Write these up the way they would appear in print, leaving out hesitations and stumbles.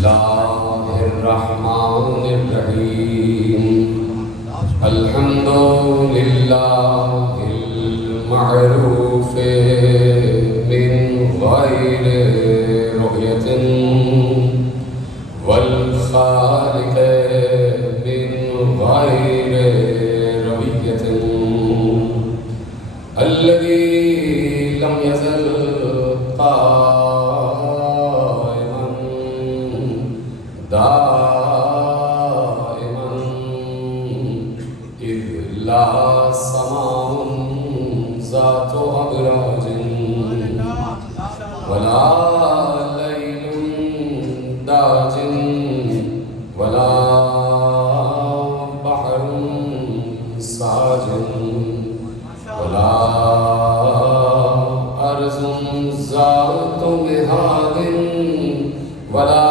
اللہ الرحمن الرحیم الحمد للہ المعروف من غیر رؤیت والخالق من غیر رویت الذی لم یزل قائما دائما اذ لا سماء ذات ابراج ولا لیل داج ولا بحر ساج ولا ارض ذات مہاد ولا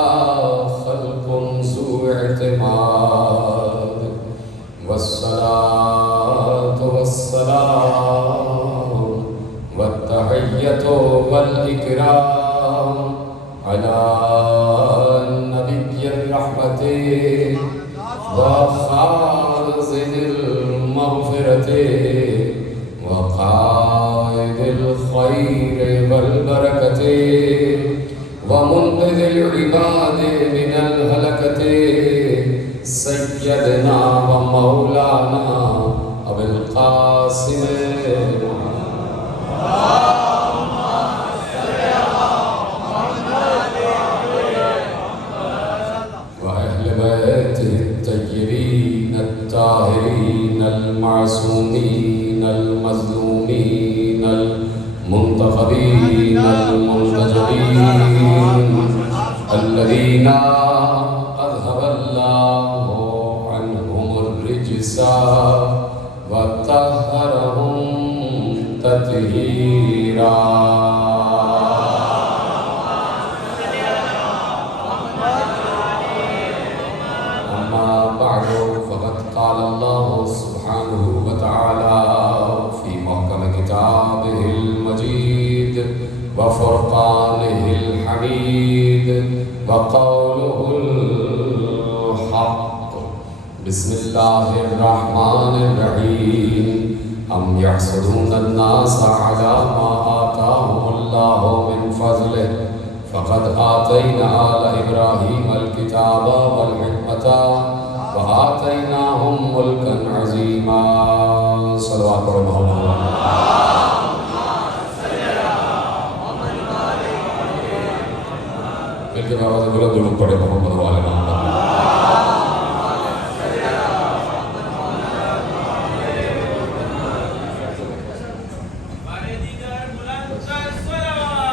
خلق ذو اعتماد والصلاة والسلام والتحیۃ والإکرام على نبی الرحمت وخازن المغفرت وقائد الخیر والبرکت ومنقذ العباد من الهلكة سیدنا و مولانا ابو القاسم وأهل بيته الطيبين الطاهرين المعصومين المظلومين المنتخبين المنتجبين الذين أذهب الله عنهم الرجس وطهرهم تطهيرا أما بعد فقد قال الله سبحانه وتعالى في محكم كتابه المجيد وفرقانه الحميد وقوله الحق بسم الله الرحمن الرحيم أم يحسدون الناس على ما آتاهم الله من فضله فقد آتينا آل إبراهيم الكتاب والحكمة وآتيناهم ملكا عظيما صلوات الله مل کے بابا سے بولو درود پڑھے محمد والے محمد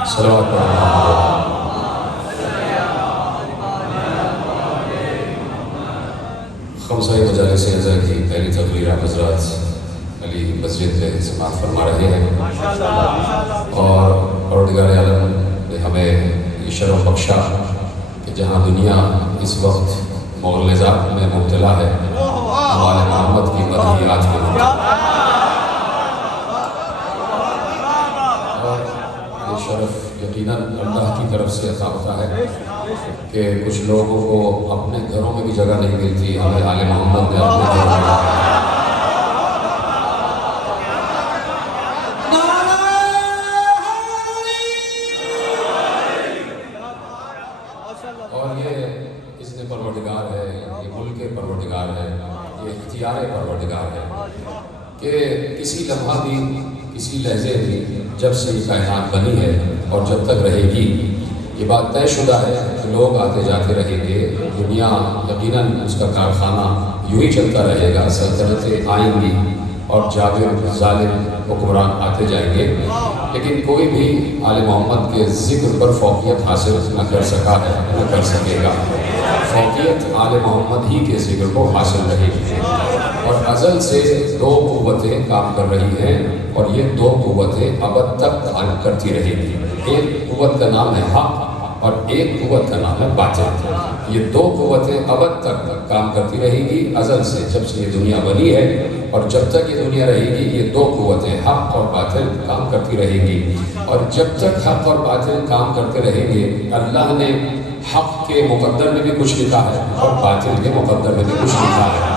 صلوات خمسہ مجالس عزا کی پہلی تقریر آپ حضرات علی مسجد میں سماعت فرما رہے ہیں اور پروردگار عالم نے ہمیں یہ شرف بخشا کہ جہاں دنیا اس وقت مغل نظام میں مبتلا ہے ہمارے محمد کی مدحیات میں اور یہ شرف یقیناً اللہ کی طرف سے عطا ہوتا ہے کہ کچھ لوگوں کو اپنے گھروں میں بھی جگہ نہیں ملتی ہمیں آل محمد نے اپنے گھروں میں اور یہ اس نے پروردگار ہے یہ ملک پروردگار ہے یہ اختیار پروردگار ہے کہ کسی لمحہ بھی کسی لحظے بھی جب سے یہ کائنات بنی ہے اور جب تک رہے گی یہ بات طے شدہ ہے کہ لوگ آتے جاتے رہیں گے دنیا یقیناً اس کا کارخانہ یوں ہی چلتا رہے گا سلطنتیں آئیں گی اور جابر ظالم حکمران آتے جائیں گے لیکن کوئی بھی آل محمد کے ذکر پر فوقیت حاصل نہ کر سکا ہے نہ کر سکے گا فوقیت آل محمد ہی کے ذکر کو حاصل رہے گی اور ازل سے دو قوتیں کام کر رہی ہیں اور یہ دو قوتیں ابد تک کام کرتی رہے گی ایک قوت کا نام ہے حق اور ایک قوت کا نام ہے باطل یہ دو قوتیں ابد تک کام کرتی رہے گی ازل سے جب سے یہ دنیا بنی ہے اور جب تک یہ دنیا رہے گی یہ دو قوتیں حق اور باطل کام کرتی رہیں گی، اور جب تک حق اور باطل کام کرتے رہیں گے اللہ نے حق کے مقدر میں بھی کچھ لکھا ہے اور باطل کے مقدر میں بھی کچھ لکھا ہے۔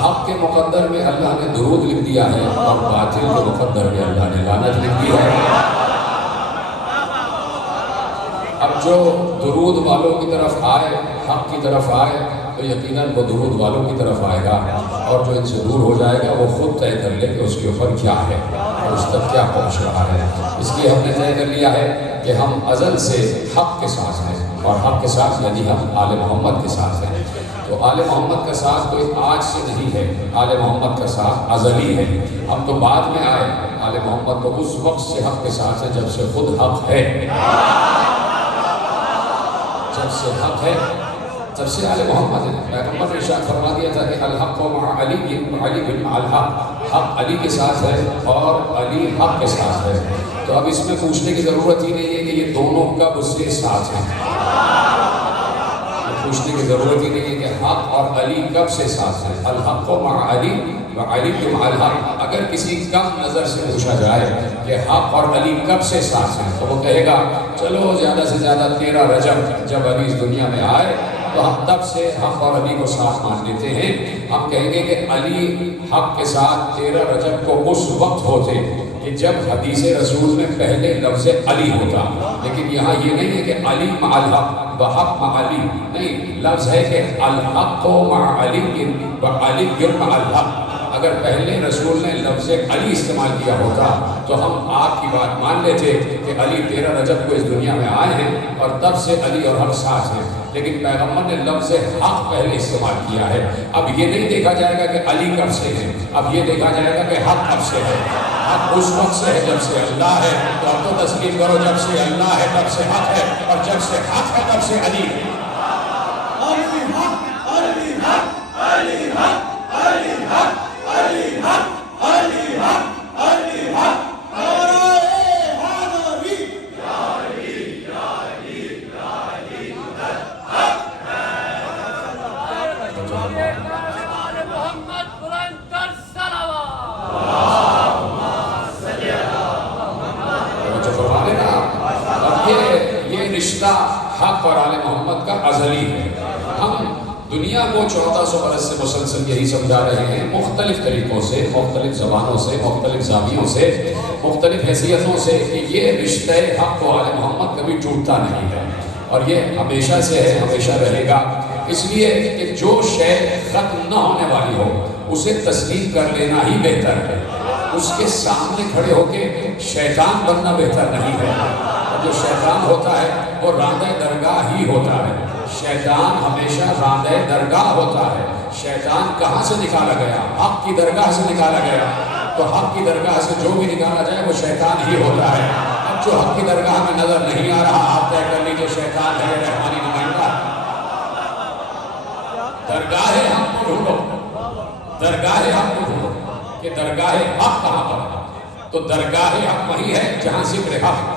حق کے مقدر میں اللہ نے درود لکھ دیا ہے اور باطل کے مقدر میں اللہ نے لعنت لکھ دی ہے۔ اب جو درود والوں کی طرف آئے، حق کی طرف آئے تو یقیناً وہ درود والوں کی طرف آئے گا، اور جو ان سے دور ہو جائے گا وہ خود طے کر لے کہ اس کے اوپر کیا ہے اور اس تک کیا پہنچ رہا ہے۔ اس لیے ہم نے طے کر لیا ہے کہ ہم ازل سے حق کے ساتھ ہیں، اور حق کے ساتھ یعنی ہم آل محمد کے ساتھ ہیں۔ تو آل محمد کا ساتھ کوئی آج سے نہیں ہے، آل محمد کا ساتھ ازلی ہے۔ ہم تو بعد میں آئے، آل محمد تو اس وقت سے حق کے ساتھ ہے جب سے خود حق ہے، جب سے حق ہے تب سے آل محمد ہے۔ پیغمبر نے ارشاد فرما دیا تھا کہ الحق مع علی علی بن الحق، حق علی کے ساتھ ہے اور علی حق کے ساتھ ہے۔ تو اب اس میں پوچھنے کی ضرورت ہی نہیں ہے کہ یہ دونوں کب سے ساتھ ہیں، پوچھنے کی ضرورت ہی نہیں ہے کہ حق اور علی کب سے ساتھ ہیں۔ الحق مع علی وعلی مع الحق۔ اگر کسی کم نظر سے پوچھا جائے کہ حق اور علی کب سے ساتھ ہیں تو وہ کہے گا چلو زیادہ سے زیادہ 13 رجب جب علی اس دنیا میں آئے تو ہم تب سے حق اور علی کو ساتھ مان لیتے ہیں۔ ہم کہیں گے کہ علی حق کے ساتھ 13 رجب کو اس وقت ہوتے کہ جب حدیث رسول میں پہلے لفظ علی ہوتا، لیکن یہاں یہ نہیں ہے کہ علی مع الحق وحق مع علی، نہیں، لفظ ہے کہ الحق مع علی وعلی مع الحق۔ اگر پہلے رسول نے لفظ علی استعمال کیا ہوتا تو ہم آپ کی بات مان لیتے کہ علی 13 رجب کو اس دنیا میں آئے ہیں اور تب سے علی اور حق ساتھ ہیں، لیکن پیغمبر نے لفظ حق پہلے استعمال کیا ہے۔ اب یہ نہیں دیکھا جائے گا کہ علی کب سے ہے، اب یہ دیکھا جائے گا کہ حق کب سے ہے۔ حق اس وقت سے ہے جب سے اللہ ہے، تو اب تو تسلیم کرو جب سے اللہ ہے تب سے حق ہے، اور جب سے حق ہے تب سے علی ہے۔ علی حق، علی حق، علی حق، علی حق، علی حق، علی حق، علی حق، حق اور آل محمد کا ازلی ہے۔ ہم دنیا کو 1400 برس سے مسلسل یہی سمجھا رہے ہیں، مختلف طریقوں سے، مختلف زبانوں سے، مختلف زاویوں سے، مختلف حیثیتوں سے، کہ یہ رشتہ حق و آل محمد کبھی ٹوٹتا نہیں ہے، اور یہ ہمیشہ سے ہے، ہمیشہ رہے گا۔ اس لیے کہ جو شے ختم نہ ہونے والی ہو اسے تسلیم کر لینا ہی بہتر ہے، اس کے سامنے کھڑے ہو کے شیطان بننا بہتر نہیں ہے۔ جو شیطان ہوتا ہے وہ راندہ درگاہ ہی ہوتا ہے، شیطان ہمیشہ راندہ درگاہ ہوتا ہے۔ شیطان کہاں سے نکالا گیا؟ حق کی درگاہ سے نکالا گیا، تو حق کی درگاہ سے جو بھی نکالا جائے وہ شیطان ہی ہوتا ہے۔ اب جو حق کی درگاہ میں نظر نہیں آ رہا، آپ طے کر لیجیے شیطان ہے یا رحمانی نمائندہ۔ درگاہ حق کو ڈھونڈو، درگاہ حق کو ڈھونڈو کہ درگاہ حق کہاں پر ہے، تو درگاہ حق وہی ہے جہاں ذکر حق۔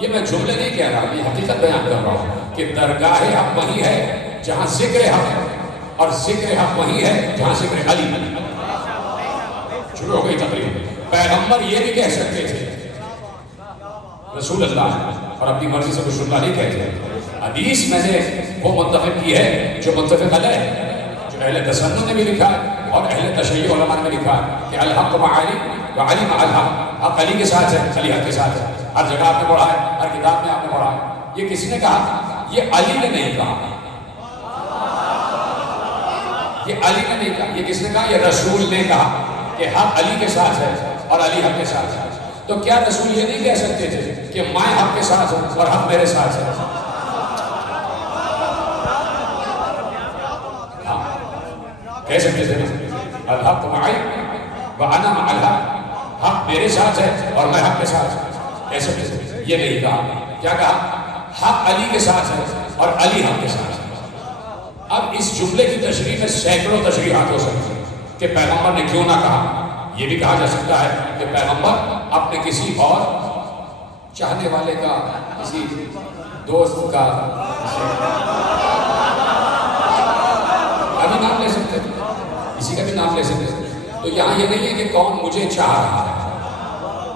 یہ میں جملے نہیں کہہ رہا، یہ حقیقت بیان کر رہا ہوں کہ درگاہ حق وہی ہے جہاں ذکر حق ہے، اور ذکر حق وہی ہے جہاں ذکر علی۔ شروع ہو گئی تقریر۔ پیغمبر یہ بھی کہہ سکتے تھے رسول اللہ ہے، اور اپنی مرضی سے رسول اللہ نہیں کہتے۔ حدیث میں نے وہ منتخب کی ہے جو منتخب علیہ ہے، جو اہل تسنن نے بھی لکھا ہے اور اہل تشیع علماء نے بھی لکھا ہے کہ الحق مع علی وعلی مع الحق، حق علی کے ساتھ ہے، علی حق کے ساتھ ہے۔ ہر جگہ آپ نے پڑھا ہے، ہر کتاب میں آپ نے پڑھا ہے۔ یہ کس نے کہا؟ یہ علی نے نہیں کہا، یہ علی نے نہیں کہا، یہ کس نے کہا؟ یہ رسول نے کہا کہ حق علی کے ساتھ ہے اور علی حق کے ساتھ ہے۔ تو کیا رسول یہ نہیں کہہ سکتے تھے کہ میں حق کے ساتھ ہوں اور حق میرے ساتھ ہے؟ ہاں کہہ سکتے تھے نا، الحق معی وانا مع الحق، حق میرے ساتھ ہے اور میں حق کے ساتھ ہوں، کہہ سکتے تھے۔ یہ نہیں کہا، کیا کہا؟ حق علی کے ساتھ ہے اور علی حق کے ساتھ ہے۔ اب اس جملے کی تشریح میں سینکڑوں تشریحات ہو سکتی ہیں کہ پیغمبر نے کیوں نہ کہا۔ یہ بھی کہا جا سکتا ہے کہ پیغمبر اپنے کسی اور چاہنے والے کا، کسی دوست کا ابھی نام لے سکتے تھے، کسی کا بھی نام لے سکتے تھے، تو یہاں یہ نہیں ہے کہ کون مجھے چاہ رہا ہے،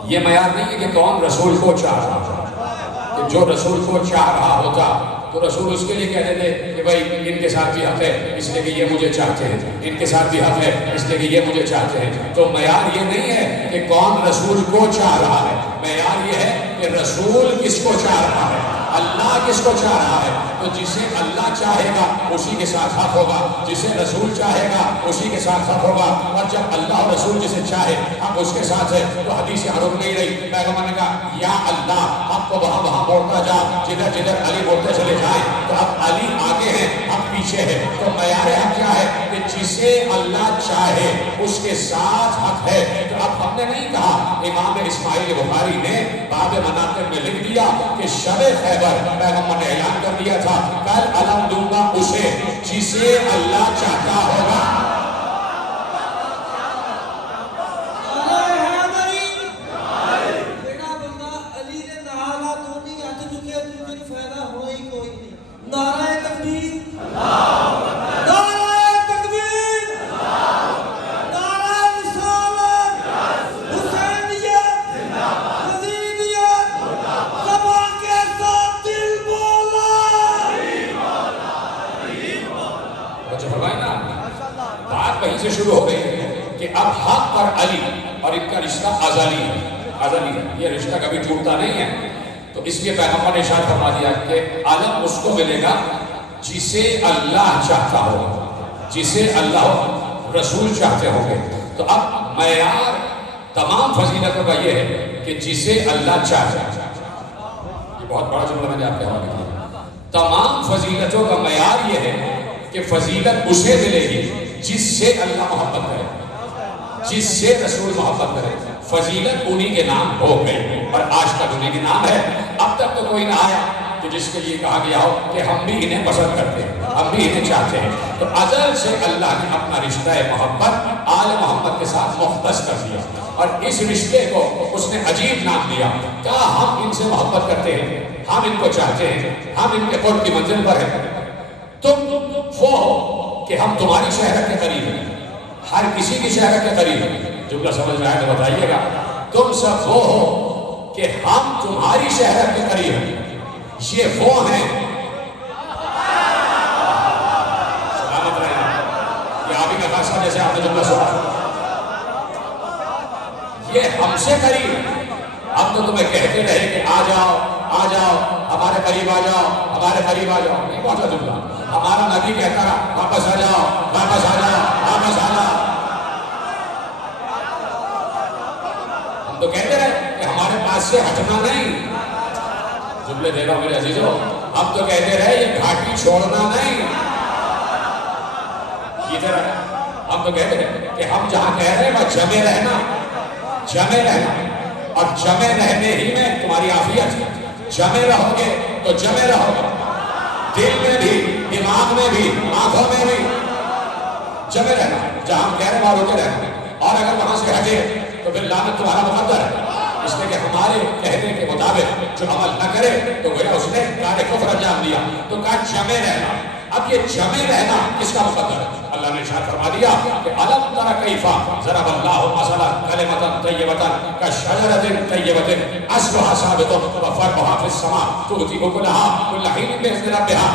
یہ معیار نہیں ہے کہ کون رسول کو چاہ رہا ہے، کہ جو رسول کو چاہ رہا ہوتا تو رسول اس کے لیے کہہ دیتے کہ بھائی ان کے ساتھ بھی حق ہے اس لیے کہ یہ مجھے چاہتے ہیں، ان کے ساتھ بھی حق ہے اس لیے کہ یہ مجھے چاہتے ہیں۔ تو معیار یہ نہیں ہے کہ کون رسول کو چاہ رہا ہے، معیار یہ ہے کہ رسول کس کو چاہ رہا ہے، اللہ کس کو چاہ رہا ہے۔ تو جسے اللہ چاہے گا اسی کے ساتھ حق ہوگا، جسے رسول چاہے گا اسی کے ساتھ حق ہوگا۔ اور جب اللہ اور رسول جسے چاہے حق اس کے ساتھ ہے تو حدیث رک نہیں رہی، پیغمبر نے کہا یا اللہ حق کو وہاں وہاں موڑتا جا جدھر جدھر علی موڑتے چلے جائیں۔ تو اب علی آگے ہیں حق پیچھے ہے، تو معیار حق کیا ہے کہ جسے اللہ چاہے اس کے ساتھ حق ہے۔ تو اب ہم نے نہیں کہا، امام اسماعیل بخاری نے باب مناقب میں لکھ دیا کہ شب خیبر پیغمبر نے اعلان کر دیا تھا کل علم دوں گا اسے جسے اللہ چاہتا ہوگا۔ وہیں سے شروع ہو گئی ہے کہ اب حق اور علی اور ان کا رشتہ ازلی ہے، یہ رشتہ کبھی ٹوٹتا نہیں ہے۔ تو اس لیے پیغمبر نے ارشاد فرما دیا کہ عالم اس کو ملے گا جسے اللہ چاہتا ہو، جسے اللہ رسول چاہتے ہوں گے۔ تو اب معیار تمام فضیلتوں کا یہ ہے کہ جسے اللہ چاہتا ہے، یہ بہت بڑا جملہ میں نے آپ کے حوالے کیا۔ تمام فضیلتوں کا معیار یہ ہے کہ فضیلت اسے ملے گی جس سے اللہ محبت کرے، جس سے رسول محبت کرے۔ فضیلت انہی کے نام ہو گئی اور آج تک انہی کے نام ہے۔ اب تک تو کوئی نہ آیا کہ جس کے لیے کہا گیا ہو کہ ہم بھی انہیں پسند کرتے ہیں، ہم بھی انہیں چاہتے ہیں۔ تو ازل سے اللہ نے اپنا رشتہ محبت آل محمد کے ساتھ مختص کر دیا اور اس رشتے کو اس نے عجیب نام دیا۔ کیا ہم ان سے محبت کرتے ہیں، ہم ان کو چاہتے ہیں، ہم ان کے قرب کی منزل پر ہیں۔ تم وہ ہو کہ ہم تمہاری شہرت کے قریب ہیں، ہر کسی کی شہرت کے قریب ہیں۔ جملہ سمجھ میں آئے تو بتائیے گا۔ تم سب وہ ہو کہ ہم تمہاری شہرت کے قریب ہیں، یہ وہ ہیں۔ سلامت رہنا، یہ آپ ہی کا خاصہ جیسے آپ نے جملہ سنا، یہ ہم سے قریب۔ اب تو تمہیں کہتے رہے کہ آ جاؤ آ جاؤ، ہمارے قریب آ جاؤ، ہمارے قریب آ جاؤ، نہیں پہنچا جملہ۔ ہمارا نبی کہتا رہا واپس آ جاؤ واپس آ جاؤ واپس آ جاؤ۔ ہم تو کہتے رہے کہ ہمارے پاس سے ہٹنا نہیں، جملے دے رہا ہوں میرے عزیزوں، ہم تو کہتے رہے یہ گھاٹی چھوڑنا نہیں۔ ادھر ہم تو کہتے رہے کہ ہم جہاں کہہ رہے ہیں وہ جمے رہنا، جمے رہنا، اور جمے رہنے ہی میں تمہاری عافیت ہے۔ جمے رہو گے تو جمے رہو گے، دل میں بھی، دماغ میں بھی، آنکھوں میں بھی جمے رہنا۔ جہاں ہم کہہ رہے وہاں روکے رہنا، اور اگر وہاں سے ہٹے تو پھر لعنت تمہارا مقدر ہے، اس لیے کہ ہمارے کہنے کے مطابق جو عمل نہ کرے تو گویا اس نے کار کفر انجام دیا۔ تو کہا جمے رہنا۔ اب یہ جمے رہنا کس کا مقدر ہے؟ اللہ نے ارشاد فرما دیا کہ الم تر کیف ضرب اللہ مثلا کلمۃ طیبۃ کشجرۃ طیبۃ اصلها ثابت وفرعها فی السماء تؤتی اکلها کل حین باذن ربها۔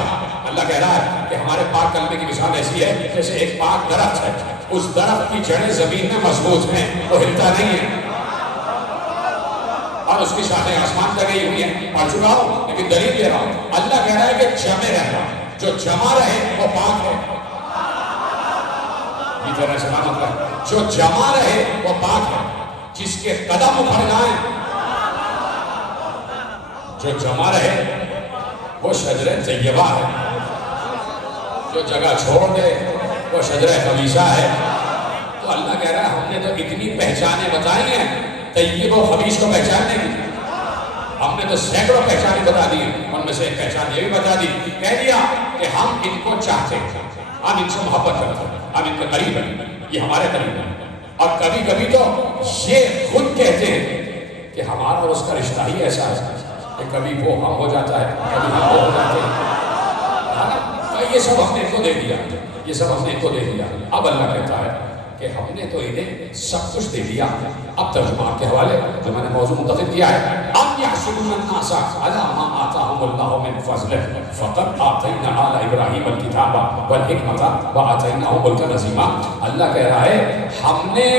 اللہ کہہ رہا ہے کہ ہمارے پاک کلمے کی مثال ایسی ہے جیسے ایک پاک درخت ہے، اس درخت کی جڑیں زمین میں مضبوط ہیں، وہ ہلتا نہیں ہے، اور اس کی شاخیں آسمان تک گئی ہوئی ہیں۔ پڑھ چکا ہوں لیکن دلیل دے رہا ہوں۔ اللہ کہہ رہا ہے کہ جمے رہنا، جو جمع رہے وہ پاک ہے۔ یہ ذرا سلامت رہے، جو جمع رہے وہ پاک ہے۔ جس کے قدم اکھڑ جائیں، جو جمع رہے وہ شجرہ طیبہ ہے، جو جگہ چھوڑ دے وہ شجرہ خبیثہ ہے۔ تو اللہ کہہ رہا ہے ہم نے تو اتنی پہچانیں بتائی ہیں طیب و خبیث کو پہچاننے کی، ہم نے تو سینکڑوں پہچانیں بتا دی، ان میں سے ایک پہچان یہ بھی بتا دی، کہہ دیا کہ ہم ان کو چاہتے ہیں، ہم ان سے محبت کرتے ہیں، ہم ان کے قریب ہیں، یہ ہمارے قریب ہیں۔ اور کبھی کبھی تو یہ خود کہتے ہیں کہ ہمارا اور اس کا رشتہ ہی ایسا ہے کہ کبھی وہ ہم ہو جاتا ہے، کبھی ہم وہ ہو جاتے ہیں۔ یہ سب ہم نے ان کو دے دیا، یہ سب ہم نے ان کو دے دیا۔ اب اللہ کہتا ہے کہ ہم نے تو انہیں سب کچھ دے دیا. اب ترجمہ کے حوالے جو میں نے موضوع منتخب کیا ہے, ام یحسدون الناس علی ما آتاهم اللہ من فضلہ فقد آتینا آل ابراہیم الکتاب والحکمۃ وآتیناہم ملکا عظیما. اللہ کہہ رہا ہے ہم نے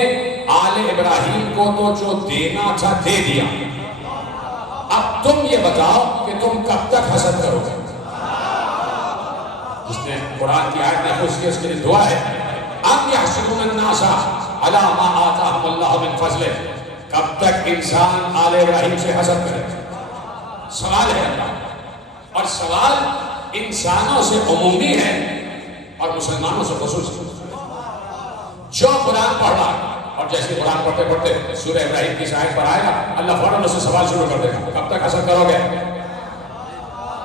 آل ابراہیم کو تو جو دینا تھا دے دیا, اب تم یہ بتاؤ کہ تم کب تک حسد کرو گے. جس نے قرآن کی آیت محفوظ کی اس کے لیے دعا ہے, ام یحسدون الناس علی ما آتاهم اللہ من فضلہ, کب تک انسان آل ابراہیم سے حسد کرے. سوال ہے اللہ, اور سوال انسانوں سے عمومی ہے اور مسلمانوں سے خصوصی. جو قرآن پڑھ رہا ہے اور جیسے قرآن پڑھتے پڑھتے سورہ ابراہیم کی آیت پر آئے گا, اللہ فوراً اس سے سوال شروع کر دے گا, کب تک حسد کرو گے.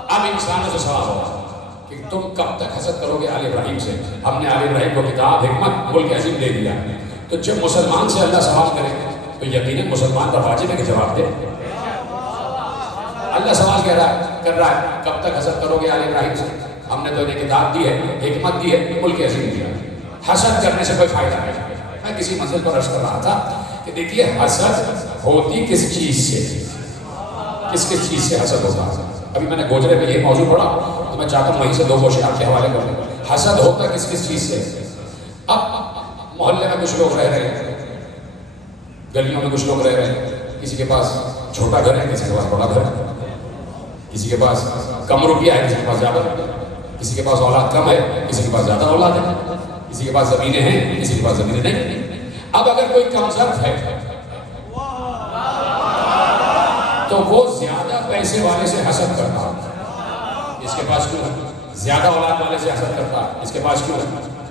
اب انسانوں سے سوال ہوگا کہ تم کب تک حسد کرو گے آل ابراہیم سے. ہم نے آل ابراہیم کو کتاب, حکمت, ملک عظیم دے دیا. تو جب مسلمان سے اللہ سوال کرے تو یقیناً مسلمان کا واجب ہے کہ جواب دے. اللہ سوال کر رہا ہے کب تک حسد کرو گے آل ابراہیم سے. ہم نے تو انہیں کتاب دی ہے, حکمت دی ہے, ملک عظیم دیا. حسد کرنے سے کوئی فائدہ نہیں. میں کسی منزل پر عرض کر رہا تھا کہ دیکھیے حسد ہوتی کس چیز سے, کس چیز سے حسد ہوتا. ابھی میں نے گوجرے میں یہ موضوع پڑھا تو میں چاہتا ہوں وہیں سے دو کوشش آپ کے حوالے کر دوں. حسد ہوتا کس چیز سے. اب محلے میں کچھ لوگ رہ رہے ہیں, گلیوں میں کچھ لوگ رہ رہے ہیں, کسی کے پاس چھوٹا گھر ہے, کسی کے پاس بڑا گھر ہے, کسی کے پاس کم روپیہ ہے, کسی کے پاس زیادہ, کسی کے پاس اولاد کم ہے, کسی کے پاس زیادہ اولاد ہے, کسی کے پاس زمینیں ہیں, کسی کے پاس زمینیں نہیں. اب اگر کوئی کم ظرف ہے تو وہ زیادہ پیسے والے سے حسد کرتا, اس کے پاس کیوں ہے. زیادہ اولاد والے سے حسد کرتا, اس کے پاس کیوں ہے.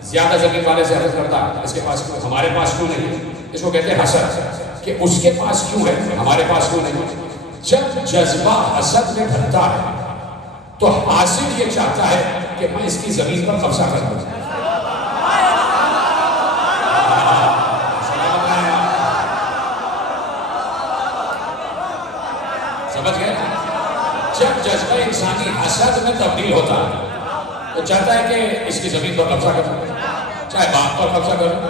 زیادہ زمین والے سے حسد کرتا, اس کے پاس کیوں, ہمارے پاس کیوں نہیں. اس کو کہتے ہیں حسد, کہ اس کے پاس کیوں ہے, ہمارے پاس کیوں نہیں. جب جذبہ حسد میں ڈھلتا ہے تو حاسد یہ چاہتا ہے کہ میں اس کی زمین پر قبضہ کر دوں. سمجھ گئے. جب جذبہ انسانی حسد میں تبدیل ہوتا ہے تو چاہتا ہے کہ اس کی زمین پر قبضہ کروں, چاہے باپ پر قبضہ کروں,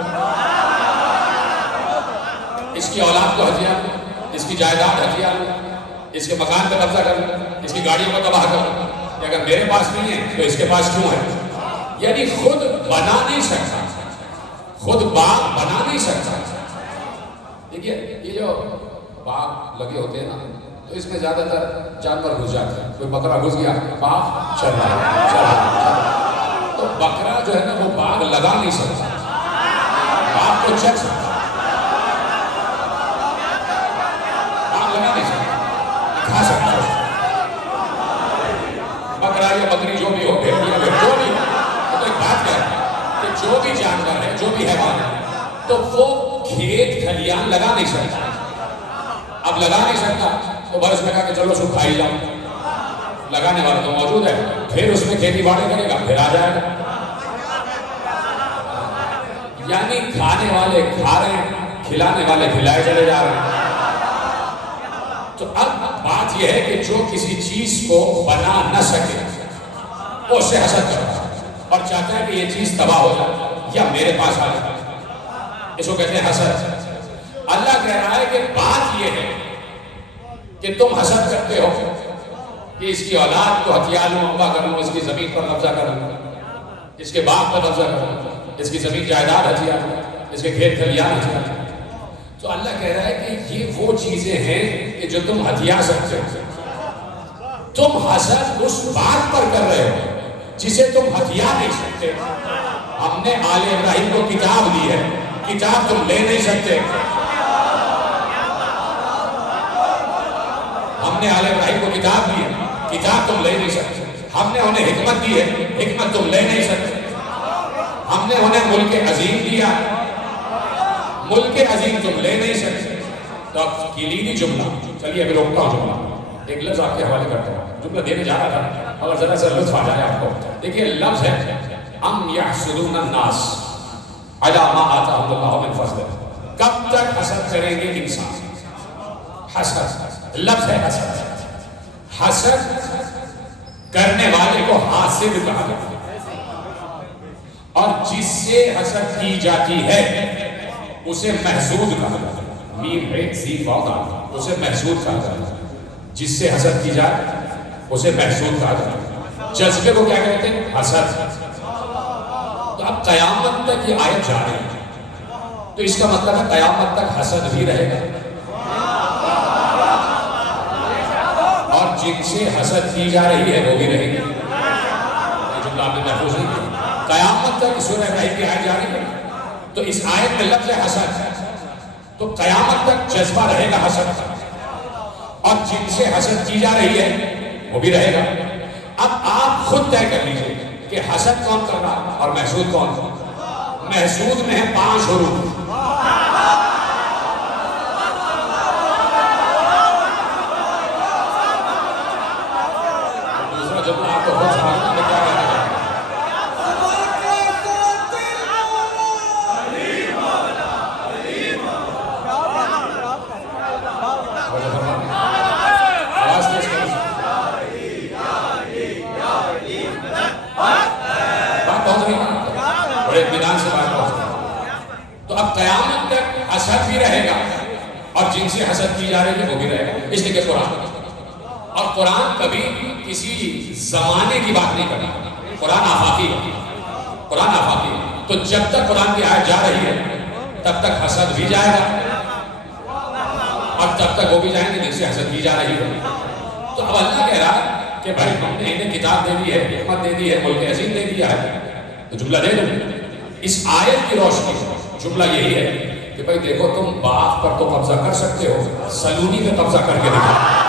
اس کی اولاد کو ہتھیا لوں, اس کی جائیداد ہتھیا لوں, اس کے مکان پہ قبضہ کروں, اس کی گاڑیوں کو تباہ کروں. کہ اگر میرے پاس نہیں ہے تو اس کے پاس کیوں ہے. یعنی خود بنا نہیں سکتا, خود باغ بنا نہیں سکتا. دیکھیے یہ جو باغ لگے ہوتے ہیں نا تو اس میں زیادہ تر جانور گھس جاتے ہیں. کوئی بکرا گھس گیا, باغ چل رہا ہے. تو بکرا جو ہے نا وہ باغ لگا نہیں سکتا, باغ کو چل سکتا, باغ لگا نہیں سکتا, کھا سکتا. بکرا یا بکری جو بھی ہو, بھیڑیا جو بھی ہو, تو ایک بات کیا ہے کہ جو بھی جانور ہے, جو بھی حیوان ہے, تو وہ کھیت کھلیان لگا نہیں سکتا. اب لگا نہیں سکتا تو برس میں کہا کہ چلو سو کھائی جاؤ. لگانے والا تو موجود ہے, پھر اس میں کھیتی باڑی کرے گا, پھر آ جائے گا. یعنی کھانے والے کھا رہے ہیں, کھلانے والے کھلائے چلے جا رہے ہیں. تو اب بات یہ ہے کہ جو کسی چیز کو بنا نہ سکے وہ اسے حسد کرتا ہے اور چاہتا ہے کہ یہ چیز تباہ ہو جائے یا میرے پاس آ جائے. اس کو کہتے ہیں حسد. اللہ کہہ رہا ہے کہ بات یہ ہے کہ تم حسد کرتے ہو کہ اس کی اولاد کو ہتھیار لوں, عمدہ کر لوں, اس کی زمین پر قبضہ کر لوں, اس کے باغ پر قبضہ کر لوں, اس کی زمین جائیداد ہتھیار لوں, اس کے کھیت کھلیان ہتھیار لوں. تو اللہ کہہ رہا ہے کہ یہ وہ چیزیں ہیں کہ جو تم ہتھیار سکتے ہو. تم حسد اس بات پر کر رہے ہو جسے تم ہتھیار نہیں سکتے. ہم نے آل ابراہیم کو کتاب دی ہے, کتاب تم لے نہیں سکتے. ہم نے آل ابراہیم کو کتاب دی ہے, کتاب تم لے نہیں سکتے. ہم نے انہیں حکمت دی ہے, حکمت تم لے نہیں سکتے. ہم نے انہیں ملک عظیم دیا, ملک عظیم تم لے نہیں سکتے. تو اب کلیدی جملہ, چلیے ابھی روکتا ہوں جملہ, ایک لفظ آپ کے حوالے کرتا ہوں. جملہ دینے جا رہا تھا اگر ذرا سا لطف آ جائے آپ کو. دیکھیے لفظ ہے ام یحسدون الناس علی ما آتاهم اللہ من فضلہ. کب تک حسد کریں گے انسان. حسد لفظ ہے حسد. حسد کرنے والے کو حاسد کہا جاتا ہے, اور جس سے حسد کی جاتی ہے اسے محسود کہا جاتا ہے، میم ہے سی واؤ، اسے محسود کہا جاتا ہے۔ جس سے حسد کی جائے اسے محسود کہا جاتا ہے۔ جذبے کو کیا کہتے ہیں؟ حسد۔ تو اب قیامت تک یہ آیت جا رہی ہے، تو اس کا مطلب ہے قیامت تک حسد بھی رہے گا، اور جن سے حسد کی جا رہی ہے وہ بھی رہے گی۔ یہ جملہ آپ نے محفوظ نہیں کیا، قیامت تک سورہ ابراہیم کی آیت جا رہی ہے، تو اس آیت میں لفظ حسد ہے، تو قیامت تک جذبہ رہے گا حسد کا، اور جن سے حسد کی جا رہی ہے وہ بھی رہے گا۔ اب آپ خود طے کر لیجئے کہ حسد کون کر رہا اور محسود کون؟ محسود میں ہے 5 حروف، دوسرا جملہ آپ کو خود سمجھنا ہے کیا کہنا ہے۔ آواز تیز کرو، بات پہنچ رہی ہے، بڑے اطمینان سے بات پہنچ رہی ہے۔ تو اب قیامت تک حسد بھی رہے گا، اور جن سے حسد کی جا رہی ہے وہ بھی رہے گا، اس لیے کہ قرآن، اور قرآن کبھی کسی زمانے کی بات نہیں کرتا، قرآن آفاقی ہے، قرآن آفاقی ہے۔ تو جب تک قرآن کی آیت جا رہی ہے تب تک حسد بھی جائے گا، اور تب تک وہ بھی جائیں گے جن سے حسد کی جا رہی ہے۔ تو اب اللہ کہہ رہا ہے کہ بھائی ہم نے انہیں کتاب دے دی ہے، حکمت دے دی ہے، ملک عظیم دے دیا ہے، تو جملہ دے دو۔ اس آیت کی روشنی جملہ یہی ہے کہ بھائی دیکھو تم باغ پر تو قبضہ کر سکتے ہو، سلونی پہ قبضہ کر کے دکھاؤ۔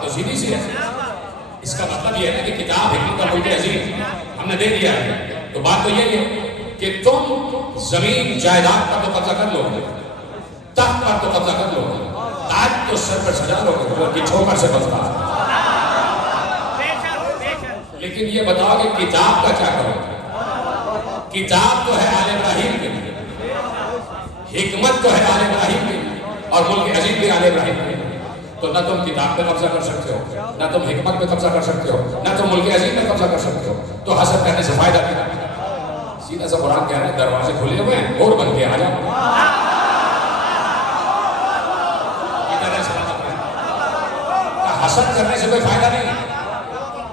تو سیدھی سی ہے، اس کا مطلب یہ ہے کہ کتاب حکمت اور ملک عظیم ہم نے دے دیا ہے، تو بات تو یہی ہے کہ تم زمین جائیداد پر تو قبضہ کر لو گے، تخت پر تو قبضہ کر لو گے، تاج تو سر پر سجا لو گے جو کہ ٹھوکر سے بچتا ہے، لیکن یہ بتاؤ کہ کتاب کا کیا کرو گے؟ کتاب تو ہے آل ابراہیم کے لیے، حکمت تو ہے آل ابراہیم کے لیے، اور ملک عظیم بھی آل ابراہیم کے لیے۔ تو نہ تم کتاب پہ قبضہ کر سکتے ہو، نہ تم حکمت پہ قبضہ کر سکتے ہو، نہ تم ملک عظیم پہ قبضہ کر سکتے ہو، تو حسد کرنے سے فائدہ کیا؟ سیدھا سا قرآن کہہ رہا ہے دروازے کھلے ہوئے ہیں، اور بن کے آ جاؤ۔ حسد کرنے سے کوئی فائدہ نہیں ہے،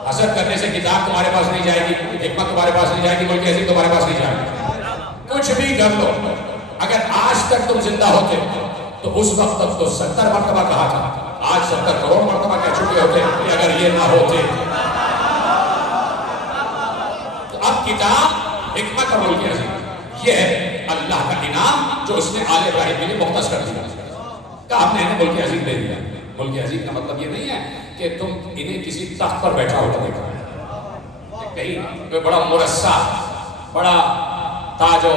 حسد کرنے سے کتاب تمہارے پاس نہیں جائے گی، حکمت تمہارے پاس نہیں جائے گی، ملک عظیم تمہارے پاس نہیں جائے گی، کچھ بھی کر لو۔ اگر آج تک تم زندہ ہوتے تو اس وقت تک تو 70 مرتبہ کہا تھا، آج 70 کروڑ مرتبہ کہہ چکے ہوتے کہ اگر یہ نہ ہوتے۔ تو اب کتاب حکمت اور ملک عظیم یہ ہے اللہ کا انعام جو اس نے آل ابراہیم کے لیے مختص کر دیا کہ ہم نے انہیں ملک عظیم دے دیا۔ ملک عظیم کا مطلب یہ نہیں ہے کہ تم انہیں کسی تخت پر بیٹھا ہوتا دیکھا، کہیں کوئی بڑا مرصع، بڑا تاج و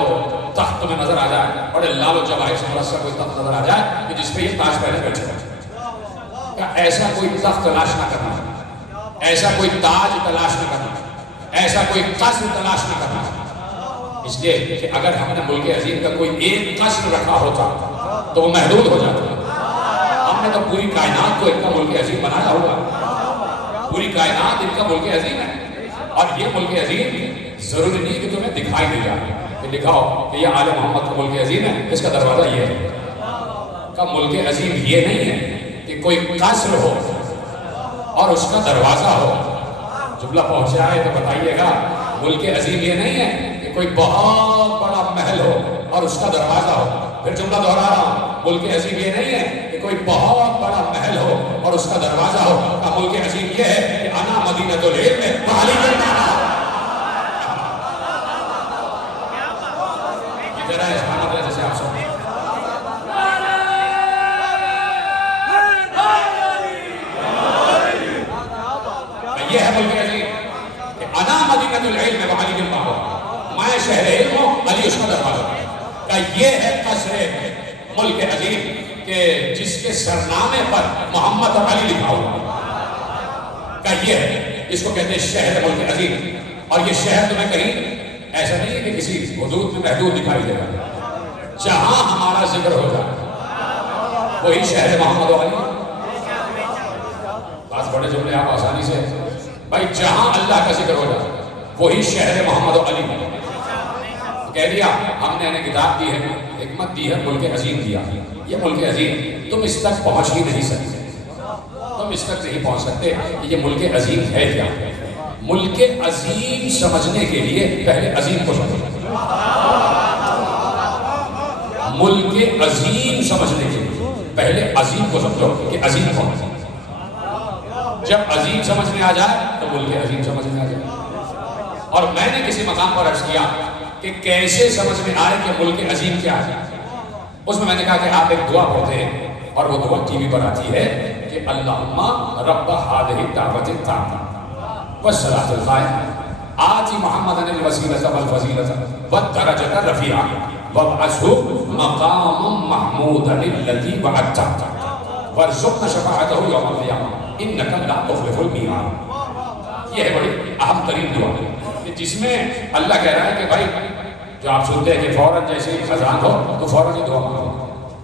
تخت تمہیں نظر آ جائے، بڑے لال و جواہر سے مرصع کوئی تخت نظر آ جائے کہ جس پہ یہ تاج پہلے بیٹھے ہوئے، ایسا کوئی تخت تلاش نہ کرنا، ایسا کوئی تاج تلاش نہ کرنا، ایسا کوئی قصر تلاش نہ کرنا، اس لیے کہ اگر ہم نے ملک عظیم کا کوئی ایک قصر رکھا ہوتا تو وہ محدود ہو جاتا۔ ہم نے تو پوری کائنات کو ان کا ملک عظیم بنایا ہوا، پوری کائنات ان کا ملک عظیم ہے، اور یہ ملک عظیم ضروری نہیں کہ تمہیں دکھائی دے جائے کہ دکھاؤ کہ یہ آل محمد کا ملک عظیم ہے، اس کا دروازہ یہ ہے۔ کا ملک عظیم یہ نہیں ہے کہ کوئی قصر ہو اور اس کا دروازہ ہو۔ جملہ پہنچا ہے تو بتائیے گا، ملک عظیم یہ نہیں ہے کہ کوئی بہت بڑا محل ہو اور اس کا دروازہ ہو۔ پھر جملہ دہرا رہا ہوں، ملک عظیم یہ نہیں ہے کہ کوئی بہت بڑا محل ہو اور اس کا دروازہ ہو۔ کا ملک عظیم یہ ہے کہ انا مدینۃ العلم وعلی الجنہ۔ جیسے آپ سب یہ ہے ملک عظیم کہ انا مدینۃ العلم وعلی الجنہ، میں شہر علم ہوں، علی اس کا دروازہ۔ کہ یہ ہے قصر ملک عظیم کہ جس کے سرنامے پر محمد اور علی لکھا ہوا، کہ یہ ہے، اس کو کہتے ہیں شہر ملک عظیم۔ اور یہ شہر تمہیں کہیں ایسا نہیں ہے کہ کسی حدود میں محدود دکھائی دے گا، جہاں ہمارا ذکر ہو جائے وہی شہر محمد و علی۔ بات بڑے جملے آپ آسانی سے، بھائی جہاں اللہ کا ذکر ہو جائے وہی شہر محمد و علی۔ کہہ دیا ہم نے انہیں کتاب دی ہے، حکمت دی ہے، ملک عظیم دیا۔ یہ ملک عظیم تم اس تک پہنچ ہی نہیں سکتے، تم اس تک نہیں پہنچ سکتے کہ یہ ملک عظیم ہے کیا۔ ملک عظیم سمجھنے کے لیے پہلے عظیم کو سمجھو۔ ملک عظیم سمجھنے کے لیے پہلے عظیم کو سمجھو کہ عظیم کون ہے۔ جب عظیم سمجھ میں آ جائے تو ملک عظیم سمجھ میں آ جائے۔ اور میں نے کسی مقام پر عرض کیا کہ کیسے سمجھ میں آئے کہ ملک عظیم کیا ہے، اس میں نے کہا کہ آپ ایک دعا پڑھتے ہیں اور وہ دعا ٹی وی پر آتی ہے کہ اللہم رب هذه الدعوة التامة والصلاة القائمة آت محمدا الوسیلة والفضیلة والدرجة الرفیعة وابعثه مقاما محمودا الذی وعدته وارزقنا شفاعته یوم القیامة انک لا تخلف المیعاد۔ یہ ہے بڑی اہم ترین دعا کہ جس میں اللہ کہہ رہا ہے کہ بھائی جو آپ سنتے ہیں کہ فوراً جیسے اذان ہو تو فوراً یہ دعا مانگو،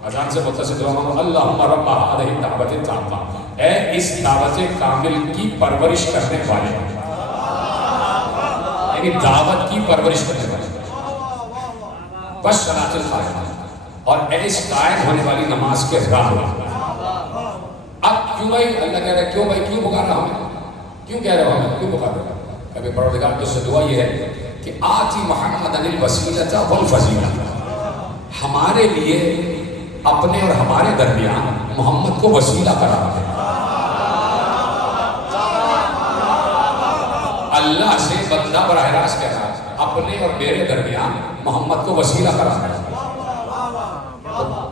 اذان سے متصل دعا مانگو، اللہم رب هذه الدعوة التامة، اے اس دعوت کامل کی پرورش کرنے والے، یعنی دعوت کی پرورش کرنے والے، والصلاۃ القائمہ، اور اے اس قائم ہونے والی نماز کے راہ۔ اب کیوں بھائی اللہ کہہ رہا ہے، کیوں بھائی کیوں پکار رہا ہوں، کیوں کہہ رہا ہوں، کیوں پکار رہا ہوں؟ کبھی پروردگار تو سے دعا یہ ہے کہ آتی محمد الوسیلۃ والفضیلۃ، ہمارے لیے اپنے اور ہمارے درمیان محمد کو وسیلہ قرار دے۔ اللہ سے بندہ براہ راست کہہ رہا ہے اپنے اور میرے درمیان محمد کو وسیلہ قرار دے۔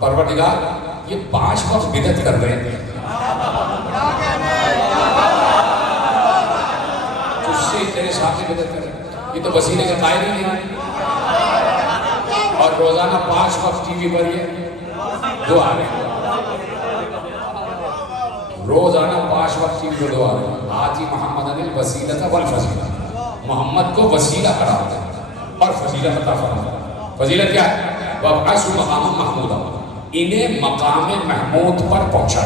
پروردگار یہ 5 وقت بدعت کر رہے ہیں، تجھ سے تیرے سامنے بدعت کر رہے ہیں، یہ تو وسیلے کے قائل ہی نہیں، اور روزانہ 5 وقت ٹی وی پر یہ دعا رہے ہیں، روزانہ 5 وقت ٹی وی پر دعا رہے ہیں، آتی محمد الوسیلۃ والفضیلہ، محمد کو وسیلہ قرار دے اور فضیلت عطا فرما۔ فضیلت کیا ہے؟ وَابْعَثْهُ مَقَامًا مَحْمُودًا، انہیں مقام محمود پر پہنچا۔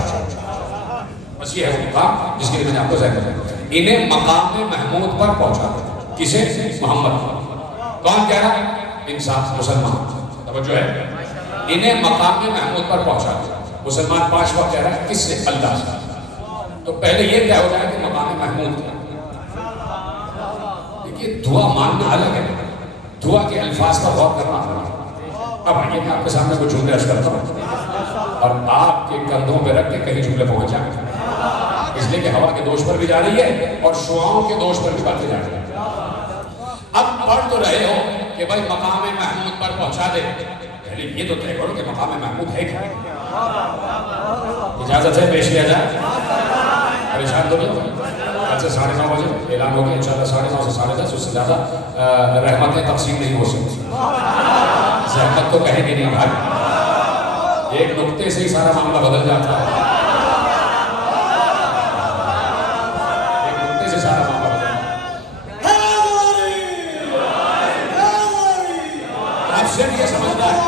بس یہ ہے وہ مقام جس کے لیے میں نے آپ کو ذکر کیا، انہیں مقام محمود پر پہنچا۔ کسے؟ محمد۔ کون کہہ رہا ہے؟ انسان، مسلمان۔ توجہ ہے، انہیں مقام محمود پر پہنچا۔ مسلمان 5 وقت کہہ رہا ہے، کس سے؟ اللہ سے۔ تو پہلے یہ طے ہو جائے کہ مقام محمود کیا۔ دیکھیے دعا ماننا الگ ہے، دعا کے الفاظ پر غور کرنا الگ ہے۔ اب آئیے میں آپ کے سامنے کچھ جملے عرض کرتا ہوں اور آپ کے کندھوں پہ رکھ کے کہیں جملے پہنچ جائیں، اس لیے کہ ہوا کے دوش پر بھی جا رہی ہے اور شعاؤں کے دوش پر بھی باتیں جا رہی ہیں۔ اب پڑھ تو رہے ہو کہ بھائی مقام محمود پر پہنچا دے، پہلے یہ تو طے کرو کہ مقام محمود ہے کیا۔ اجازت ہے پیش کیا جائے؟ پریشان تو نہیں؟ کل سے 9:30 بجے اعلان ہوگا انشاءاللہ، 9:30 سے 10:30، اس سے زیادہ رحمتیں تقسیم نہیں ہو سکتی، زحمت تو کہیں گے نہیں بھائی، ایک نقطے سے ہی سارا معاملہ بدل جاتا ہے، ایک نقطے سے سارا معاملہ بدل جاتا ہے۔ آپ صرف یہ سمجھنا ہے،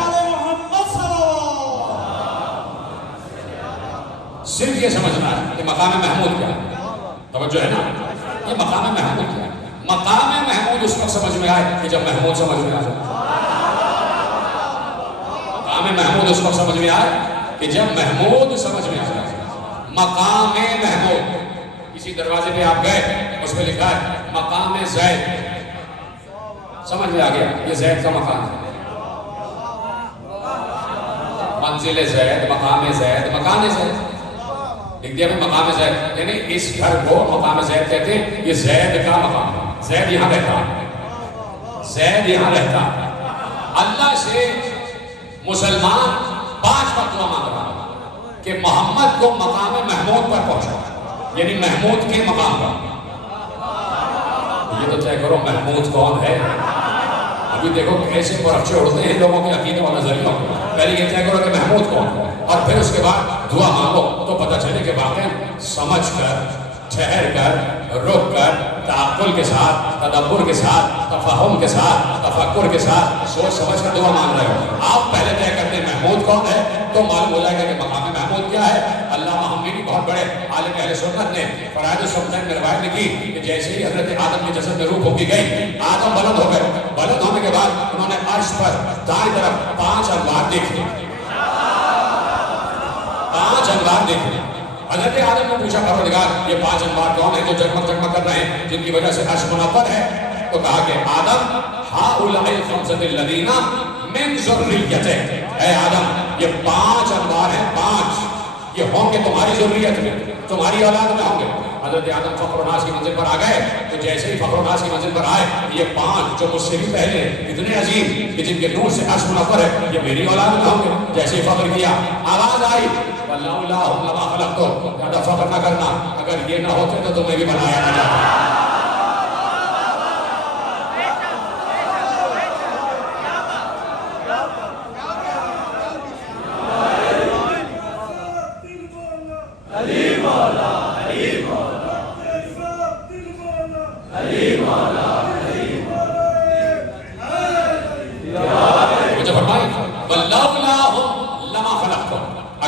صرف یہ سمجھنا ہے کہ مقام محمود کیا ہے۔ توجہ ہے نا، یہ مقام محمود کیا ہے۔ مقام محمود اس وقت سمجھ میں آئے کہ جب محمود سمجھ میں آ جائے۔ مقام محمود اس وقت سمجھ میں آئے کہ جب محمود سمجھ میں آ جائے۔ مقام محمود، کسی دروازے پہ آپ گئے، اس پہ لکھا ہے مقام زید، سمجھ میں آ گیا یہ زید کا مقام ہے۔ منزل زید، مقام زید، مکان زید لکھ دیا میں، مقام زید، یعنی اس گھر کو مقام زید کہتے ہیں، یہ زید کا مقام ہے، زید یہاں رہتا ہے، زید یہاں رہتا ہے۔ اللہ سے مسلمان 5 وقت دعا مانگ رہا ہے کہ محمد کو مقام محمود پر پہنچا، یعنی محمود کے مقام پر۔ یہ تو طے کرو محمود کون ہے۔ ابھی دیکھو کیسے پرچے اڑتے ہیں لوگوں کے عقیدے و نظریوں، پہلے یہ طے کرو کہ محمود کون ہے، اور پھر اس کے بعد دعا مانگو تو پتہ چلے کہ واقعی سمجھ کر ٹھہر کر، رک کر، تعقل کے ساتھ، تدبر کے ساتھ، تفہم کے ساتھ، تفکر کے ساتھ سوچ سمجھ کر دعا مانگ رہے ہو. آپ پہلے طے کرتے ہیں محمود کون ہے، تو معلوم ہو جائے گا کہ مقام محمود کیا ہے. علامہ حموی بہت بڑے عالم اہل سنت نے فرائض السنت میں روایت لکھی کہ جیسے ہی حضرت آدم کے جسد میں روح پھونکی گئی، آدم بلند ہو گئے. بلند ہونے کے بعد انہوں نے عرش پر دائیں طرف 5 انوار دیکھے. 5 انوار دیکھے. حضرت آدم نے پوچھا پروردگار یہ 5 انوار کون ہیں جو جگمگ جگمگ کر رہے ہیں، جن کی وجہ سے عرش منور ہے؟ تو کہا کہ آدم ہؤلاء الخمسة الذین من ذریتک، اے آدم یہ 5 انوار ہیں، 5 یہ ہوں گے تمہاری ذریت میں، تمہاری اولاد میں ہوں گے. حضرت آدم فخر و ناز کی منزل پر آ گئے. تو جیسے ہی فخر و ناز کی منزل پر آئے، یہ 5 جو مجھ سے بھی پہلے اتنے عظیم کہ جن کے نور سے عرش منور ہے، یہ میری اولاد میں ہوں گے. جیسے ہی فخر کیا، آواز آئی وَلَوْلَا لَمَا خَلَقْتُ، زیادہ فخر نہ کرنا، اگر یہ نہ ہوتے تو تمہیں بھی بنایا نہ جاتا.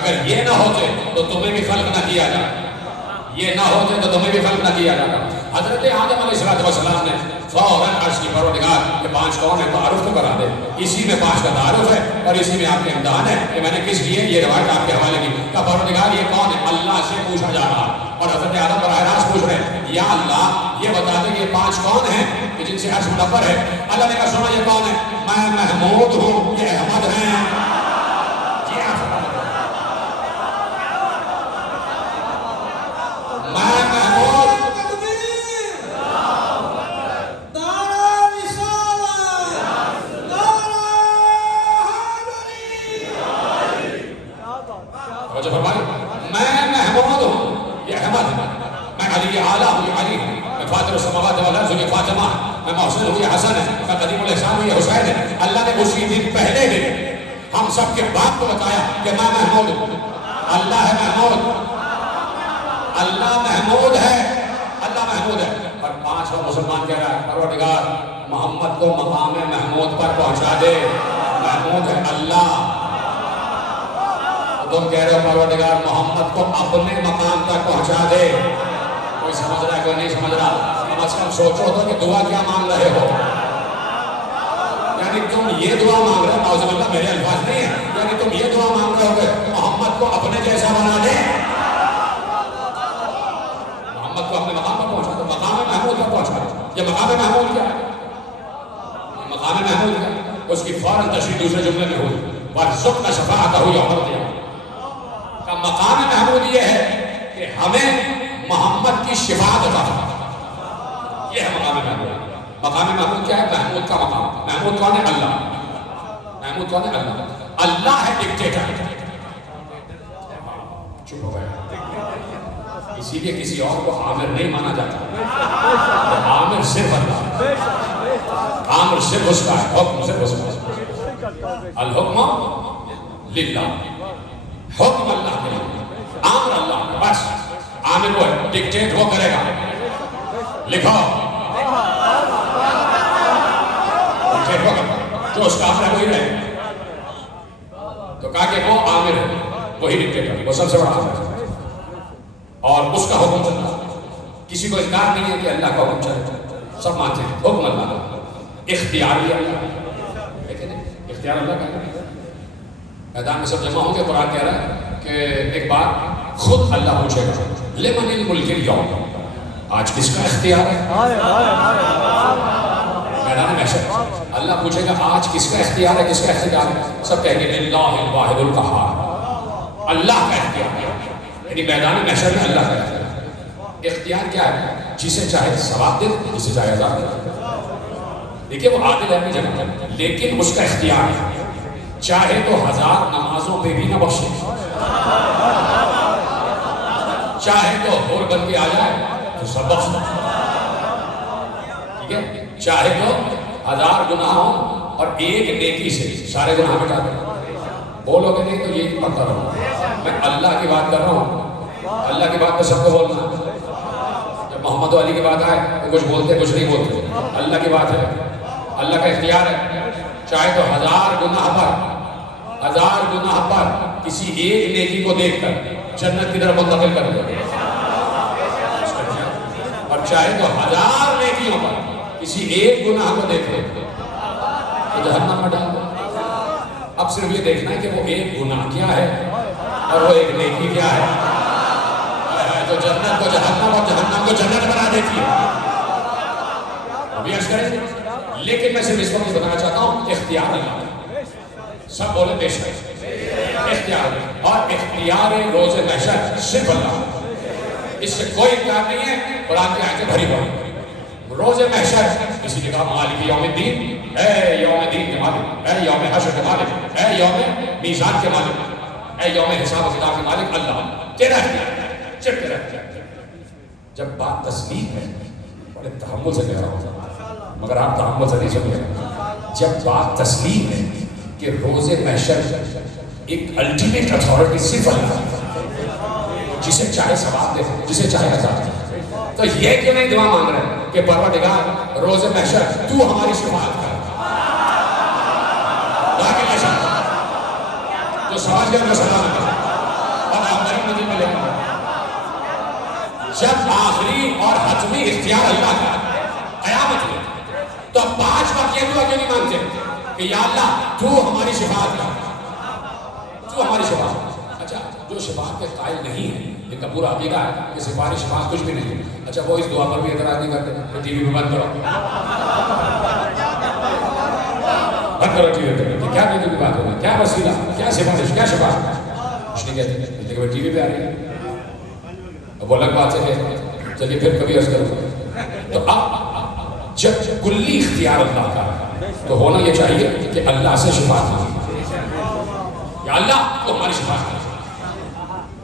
اگر یہ نہ ہوتے تو تمہیں بھی خلق نہ کیا جاتا. یہ نہ ہوتے تو تمہیں بھی خلق نہ کیا جاتا. حضرت آدم علیہ السلام نے فوراً عرش کی پروردگار کہ 5 کون ہے تعارف تو کرا دے. اسی میں 5 کا تعارف ہے اور اسی میں آپ کے امتحان ہے کہ میں نے کس لیے یہ روایت آپ کے حوالے کی. کہ پروردگار یہ کون ہے؟ اللہ سے پوچھا جا رہا. اور حضرت آدم براہ راست پوچھ رہے ہیں یا اللہ یہ بتا دیں یہ 5 کون ہیں کہ جن سے عرش منور ہے؟ اللہ نے کہا سنا یہ کون ہے؟ میں محمود ہوں، یہ احمد ہیں. میں محمود ہوں، یہ احمد ہے. میں علی اعلیٰ ہوں، یہ علی ہے. میں فاطر السماوات والارض ہوں، یہ فاطمہ ہے. میں محسن ہوں، یہ حسن ہے. میں قدیم الاحسان ہوں، یہ حسین ہے. اللہ نے اسی دن پہلے دن ہم سب کے باپ کو بتایا کہ میں محمود ہوں. اللہ ہے محمود، اللہ محمود ہے، اللہ محمود ہے. اور 5واں مسلمان کہہ رہا ہے پروردگار محمد کو مقام محمود پر پہنچا دے. محمود ہے اللہ. تم کہہ رہے ہو پروردگار محمد کو اپنے مقام تک پہنچا دے. کوئی سمجھ رہا ہے کوئی نہیں سمجھ رہا؟ کم از کم سوچو تو کہ دعا کیا مانگ رہے ہو. یعنی تم یہ دعا مانگ رہے ہو، نعوذ باللہ میرے الفاظ نہیں ہیں، یعنی تم یہ دعا مانگ رہے ہو کہ محمد کو اپنے جیسا بنا دے. محمد کو اپنے مقام پر پہنچا دو، مقام محمود پر پہنچا دو. یہ مقام محمود کیا ہے؟ مقام محمود کیا ہے؟ اس کی فوراً تشریح دوسرے جملے میں ہوئی وَارْزُقْنَا شَفَاعَتَهُ يَوْمَ الْقِيَامَةِ. کا مقام محمود یہ ہے کہ ہمیں محمد کی شفاعت عطا فرما. یہ ہے مقام محمود. مقام محمود کیا ہے؟ محمود کا مقام. محمود کون ہے؟ اللہ. محمود کون ہے؟ اللہ. اللہ ہے ڈکٹیٹر. چپ ہو گئے. اسی لیے کسی اور کو عامر نہیں مانا جاتا. عامر صرف اللہ. عامر صرف اس کا ہے، حکم صرف اس کا ہے. الحکم للہ، حکم اللہ کے لیے، عامر اللہ. بس عامر وہ ہے، ڈکٹیٹ وہ کرے گا. لکھو ڈکٹیٹ وہ کرے، جو اس کا عامر ہے وہی رہے. تو کہا کہ وہ عامر ہے، وہی ڈکٹیٹر، وہ سب سے بڑا عامر ہے اور اس کا حکم چلتا ہے. کسی کو انکار نہیں ہے کہ اللہ کا حکم چلتا ہے. سب مانتے ہیں حکم اللہ کا. اختیار بھی اللہ کا. اختیار اللہ کا ہے. میدان میں سب جمع ہوں گے. قرآن کہہ رہا ہے کہ ایک بار خود اللہ پوچھے گا لمن الملک اليوم، آج کس کا اختیار ہے؟ میدان محشر اللہ پوچھے گا آج کس کا اختیار ہے، کس کا اختیار ہے؟ سب کہیں گے للہ الواحد القہار، اللہ کا اختیار ہے. یعنی میدان محشر میں اللہ کا اختیار. اختیار کیا ہے؟ جسے چاہے ثواب دے، جسے چاہے عذاب دے. دیکھیے وہ عادل ہے اپنی جگہ، لیکن اس کا اختیار ہے. چاہے تو 1000 نمازوں پہ بھی نہ بخشے، چاہے تو حور بن کے آ جائے تو سب بخش دے. ٹھیک ہے؟ چاہے تو 1000 گناہ ہوں اور ایک نیکی سے سارے گناہ مٹا دے. بولو کہ نہیں تو یہی پڑھتا رہو. میں اللہ کی بات کر رہا ہوں، اللہ کی بات تو سب کو بولنا ہے. محمد و علی کی بات آئے تو کچھ بولتے کچھ نہیں بولتے. اللہ کی بات ہے, اللہ کا اختیار ہے. چاہے تو 1000 گناہ پر کسی ایک نیکی کو دیکھ کر جنت کی طرف منتقل کر دے, اور چاہے تو 1000 نیکیوں پر کسی ایک گناہ کو دیکھ لے تو جہنم میں ڈال دے. اب صرف یہ دیکھنا ہے کہ وہ ایک گناہ کیا ہے اور وہ ایک نیکی کیا ہے. تو جنت کو جہنم اور جہنم کو جنت بنا دیتی ہے. ابھی عرض کریں, لیکن میں صرف اس وقت بتانا چاہتا ہوں اختیار اللہ. سب بولے بے شک اختیار, اور اختیار روز محشر صرف اللہ, اس سے کوئی اختیار نہیں ہے. قرآن کی آیتیں بھری پڑی. روز محشر کسی نے کہا مالک یوم الدین, اے یوم دین کے مالک, اے یوم حشر کے مالک, اے یوم میزان کے مالک, اے یوم حساب و کتاب کے مالک, اللہ تیرا اختیار چپ کر. جب بات تسلیم ہے, بڑے تحمل سے کہہ رہا ہوں مگر آپ تحمل سے نہیں سمجھیں, جب بات تسلیم ہے کہ روز محشر ایک الٹیمیٹ اتھارٹی صرف اللہ, جسے چاہے ثواب دے جسے چاہے عذاب دے, تو یہ کیوں نہیں دعا مانگ رہے ہیں کہ پروردگار روز محشر تو ہماری شفاعت کر. تو سمجھ گئے مسئلہ اور آپ غریب ندی میں لے گا. جب آخری اور حتمی اختیار اللہ کا قیامت میں, تو 5 وقت یہ دعا کیوں نہیں مانگتے کہ یا اللہ تو ہماری شفاعت کر, تو ہماری شفاعت. اچھا, جو شفاعت کے قائل نہیں ہے ان کا پورا عقیدہ ہے کہ سفارش شفاعت کچھ بھی نہیں ہے, اچھا وہ اس دعا پر بھی اعتراض نہیں کرتے کہ ٹی وی بھی بند کرو, بند کرو ٹی وی پہ, کیا ٹی وی بات ہوگی, کیا وسیلہ, کیا سفارش, کیا شفاعت, کچھ نہیں کہتے. لیکن وہ ٹی وی پہ آ رہی ہے, اب وہ الگ بات ہے کہ چلیے پھر کبھی عرض کرو. تو اب جب کلی اختیار اللہ کا تو ہونا یہ چاہیے کہ اللہ سے شفاعت مانگے, یا اللہ تو ہماری شفاعت کر.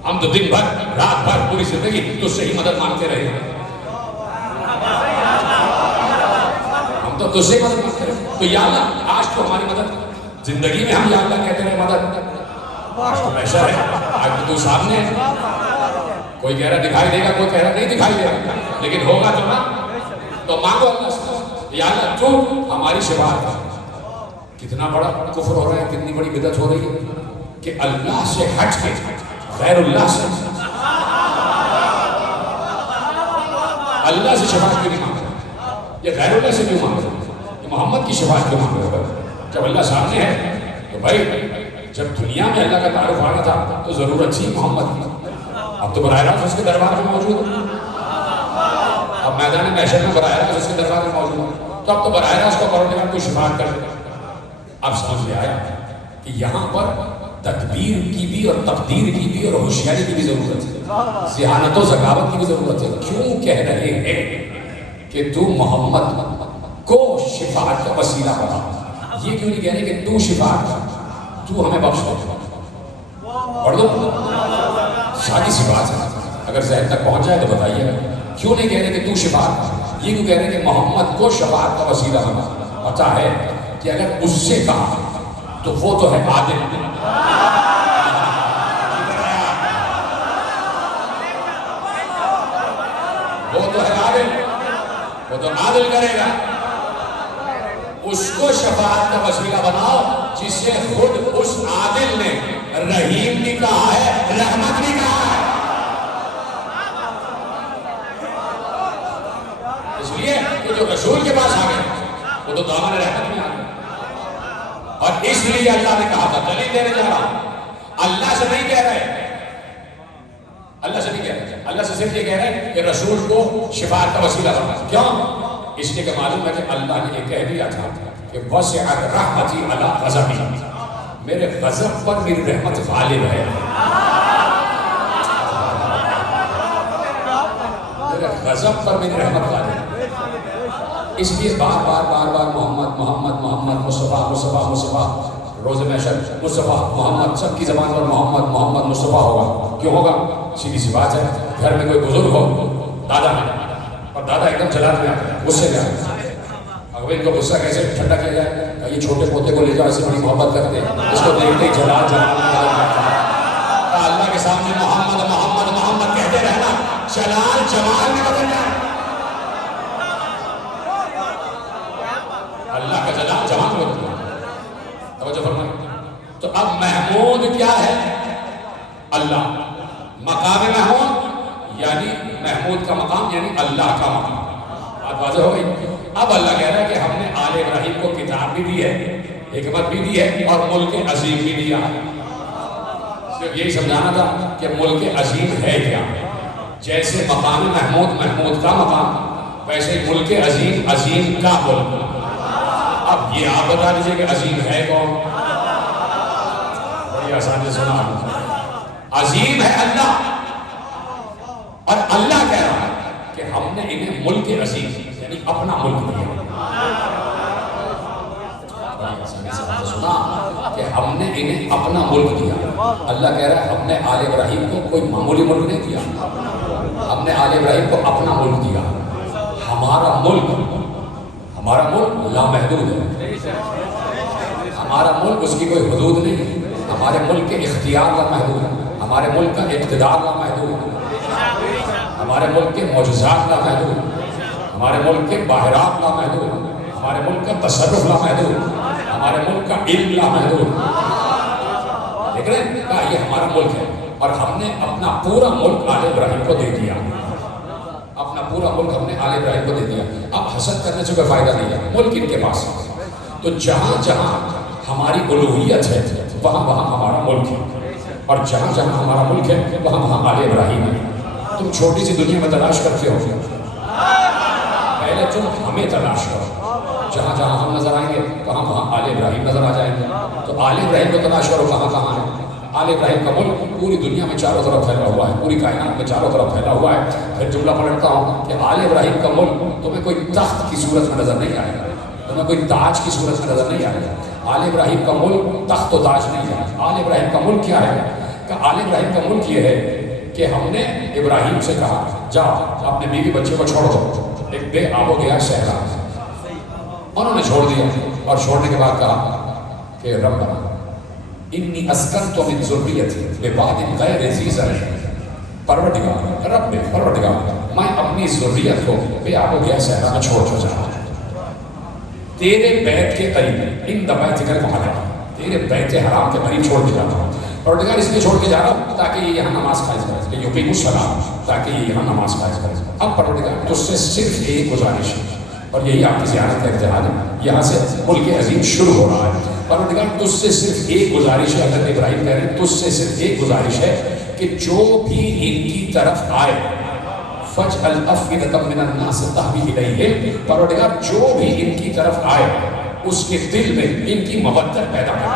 ہم تو دن بھر رات بھر پوری زندگی تو سے ہی مدد مانگتے رہے, ہم تو تجھ سے مدد مانگتے رہے, تو یا اللہ آج تو ہماری مدد, زندگی میں ہم یا اللہ کہتے رہے مدد, آج تو محشر ہے, آج تو سامنے ہے, کوئی کہہ رہا دکھائی دے گا, کوئی کہہ رہا نہیں دکھائی دے گا, لیکن ہوگا تو نا, تو مانگو اللہ سے یا اللہ تو ہماری شفاعت کر. کتنا بڑا کفر ہو رہا ہے, کتنی بڑی بدعت ہو رہی ہے کہ اللہ سے ہٹ کے غیر اللہ سے, اللہ سے شفاعت کیوں نہیں مانگ رہے, یا غیر اللہ سے کیوں مانگ رہے, کہ محمد کی شفاعت کیوں مانگ رہے. جب اللہ سامنے ہے تو بھائی جب دنیا میں اللہ کا تعارف آنا تھا تو ضرورت تھی محمد کی, اب تو براہ راست اس کے دربار میں موجود ہے, اب میدان محشر میں براہ راست اس کے دربار میں موجود ہے, تو اب تو براہ راست کو پروردگار کوئی شفاعت کر دے. اب سمجھ میں آیا کہ یہاں پر تدبیر کی بھی اور تقدیر کی بھی اور ہوشیاری کی بھی ضرورت ہے, ذہانت و ذکاوت کی بھی ضرورت ہے. کیوں کہہ رہے ہیں کہ تو محمد کو شفاعت کا وسیلہ بنا, یہ کیوں نہیں کہہ رہے کہ تو شفاعت کر, تو ہمیں بخش دو. پڑھ دو, ساری سی بات ہے, اگر ذہن تک پہنچ جائے تو بتائیے گا. کیوں نہیں کہہ رہے کہ تو شفاعت کر, یہ کیوں کہہ رہے کہ محمد کو شفاعت کا وسیلہ بنا. پتا ہے کہ اگر اس سے کہا تو وہ تو ہے عادل, وہ تو ہے عادل, وہ تو عادل کرے گا. اس کو شفاعت کا وسیلہ بناؤ جس سے خود اس عادل نے رحیم بھی کہا ہے, رحمت بھی کہا ہے. اس لیے کہ جو رسول کے پاس آ گئے وہ تو دامن رحمت میں آ گئے, اور اس لیے اللہ نے کہا تھا دلیل دینے جا رہا ہوں, اللہ سے نہیں کہہ رہے, اللہ سے نہیں کہہ رہے, اللہ سے صرف یہ کہہ رہے ہیں کہ رسول کو شفاعت کا وسیلہ بنا. کیوں؟ اس لیے کہ معلوم ہے کہ اللہ نے یہ کہہ دیا تھا کہ وسعت رحمتی علی غضبی, میرے غضب پر میری رحمت غالب ہے, میرے غضب پر میری رحمت غالب ہے. اس لیے بار بار بار بار محمد محمد محمد مصطفیٰ مصطفیٰ مصطفیٰ, روز محشر مصطفیٰ محمد, سب کی زبان پر محمد محمد مصطفیٰ ہوگا. کیوں ہوگا؟ سیدھی سی بات ہے, گھر میں کوئی بزرگ ہو, دادا ہے, اور دادا ایک دم چلانے میں آتا ہے, غصے میں آتا ہے, اگر ان کو غصہ کیسے ٹھنڈا کیا جائے, یہ چھوٹے پوتے کو لے جاؤ, ایسے بڑی محبت کرتے ہیں, اس کو دیکھتے ہی جلال جلال کرتا ہے. اللہ کے سامنے محمد محمد محمد کہتے رہنا جلال جمال میں بدل جائے. اللہ. مقام محمود یعنی محمود کا مقام یعنی اللہ کا مقام. بات واضح ہو گئی. اب اللہ کہہ رہا ہے کہ ہم نے آل ابراہیم کو کتاب بھی دی ہے, حکمت بھی دی ہے, اور ملک عظیم بھی دیا ہے. صرف یہی سمجھانا تھا کہ ملک عظیم ہے کیا. جیسے مقام محمود محمود کا مقام, ویسے ملک عظیم عظیم کا ملک. اب یہ آپ بتا دیجئے کہ عظیم ہے کون. بڑی آسان سے سنا. عظیم ہے اللہ, اور اللہ کہہ رہا ہے کہ ہم نے انہیں ملک عظیم یعنی اپنا ملک دیا. سنا کہ ہم نے انہیں اپنا ملک دیا. اللہ کہہ رہا ہے ہم نے آل ابراہیم کو کوئی معمولی ملک نہیں دیا, ہم نے آل ابراہیم کو اپنا ملک دیا. ہمارا ملک لامحدود ہے. ہمارا ملک اس کی کوئی حدود نہیں ہے. ہمارے ملک کے اختیار لامحدود ہے. ہمارے ملک کا اقتدار لامحدود ہے. ہمارے ملک کے معجزات لامحدود ہیں. ہمارے ملک کے باہرات لامحدود ہیں. ہمارے ملک کا تصرف لامحدود ہے. ہمارے ملک کا علم لامحدود ہے. دیکھ رہے ہیں کہا یہ ہمارا ملک ہے, اور ہم نے اپنا پورا ملک آل ابراہیم کو دے دیا. اپنا پورا ملک ہم نے آل ابراہیم کو دے دیا. اب حسد کرنے سے کوئی فائدہ نہیں ہے, ملک ان کے پاس ہے. تو جہاں جہاں ہماری الوہیت ہے وہاں وہاں ہمارا ملک ہے, اور جہاں جہاں ہمارا ملک ہے وہاں وہاں آل ابراہیم ہے. تم چھوٹی سی دنیا میں تلاش کرتے ہو, پہلے تم ہمیں تلاش کرو. جہاں جہاں ہم نظر آئیں گے وہاں وہاں آل ابراہیم نظر آ جائیں گے. تو آل ابراہیم کو تلاش کرو کہاں کہاں ہے. آل ابراہیم کا ملک پوری دنیا میں چاروں طرف پھیلا ہوا ہے, پوری کائنات میں چاروں طرف پھیلا ہوا ہے. پھر جملہ پڑھتا ہوں کہ آل ابراہیم کا ملک تمہیں کوئی تخت کی صورت میں نظر نہیں آئے گا, تمہیں کوئی تاج کی صورت میں نظر نہیں آئے گا. آل ابراہیم کا ملک تخت و تاج نہیں ہے. آل ابراہیم کا ملک کیا ہے؟ کہ آل ابراہیم کا ملک یہ ہے کہ ہم نے ابراہیم سے کہا جاؤ اپنے بیوی بچے کو چھوڑ دو, ایک بے آب و گیا صحرا. انہوں نے چھوڑ دیا, اور چھوڑنے کے بعد کہا کہ ربنا انی اسکنت من ذریتی بواد غیر ذی زرع. پروردگار رب پروردگار میں اپنی ذریت کو بے آب و گیا صحرا میں چھوڑ کر جا رہا ہوں تیرے بیت کے قریب, ان بیتک المحرم, تیرے بیت حرام کے قریب چھوڑ کے جا رہا ہوں. پروردگار اس لیے چھوڑ کے جا رہا ہوں تاکہ یہ یہاں نماز قائم کرے, یقیم الصلاۃ, تاکہ یہ یہاں نماز قائم کرے. اب پروردگار تجھ سے صرف ایک گزارش ہے, اور یہی آپ کی زیارت کا ارتحال ہے, یہاں سے ملک عظیم شروع ہو رہا ہے. پروردگار تجھ سے صرف ایک گزارش ہے, حضرت ابراہیم کہہ رہے ہیں تجھ سے صرف ایک گزارش ہے کہ جو بھی ان کی طرف آئے فَاجْعَلْ أَفْئِدَةً مِّنَ النَّاسِ تَهْوِي إِلَيْهِمْ. پروردگار جو بھی ان کی طرف آئے اس کے دل میں ان کی مودت پیدا کر دے.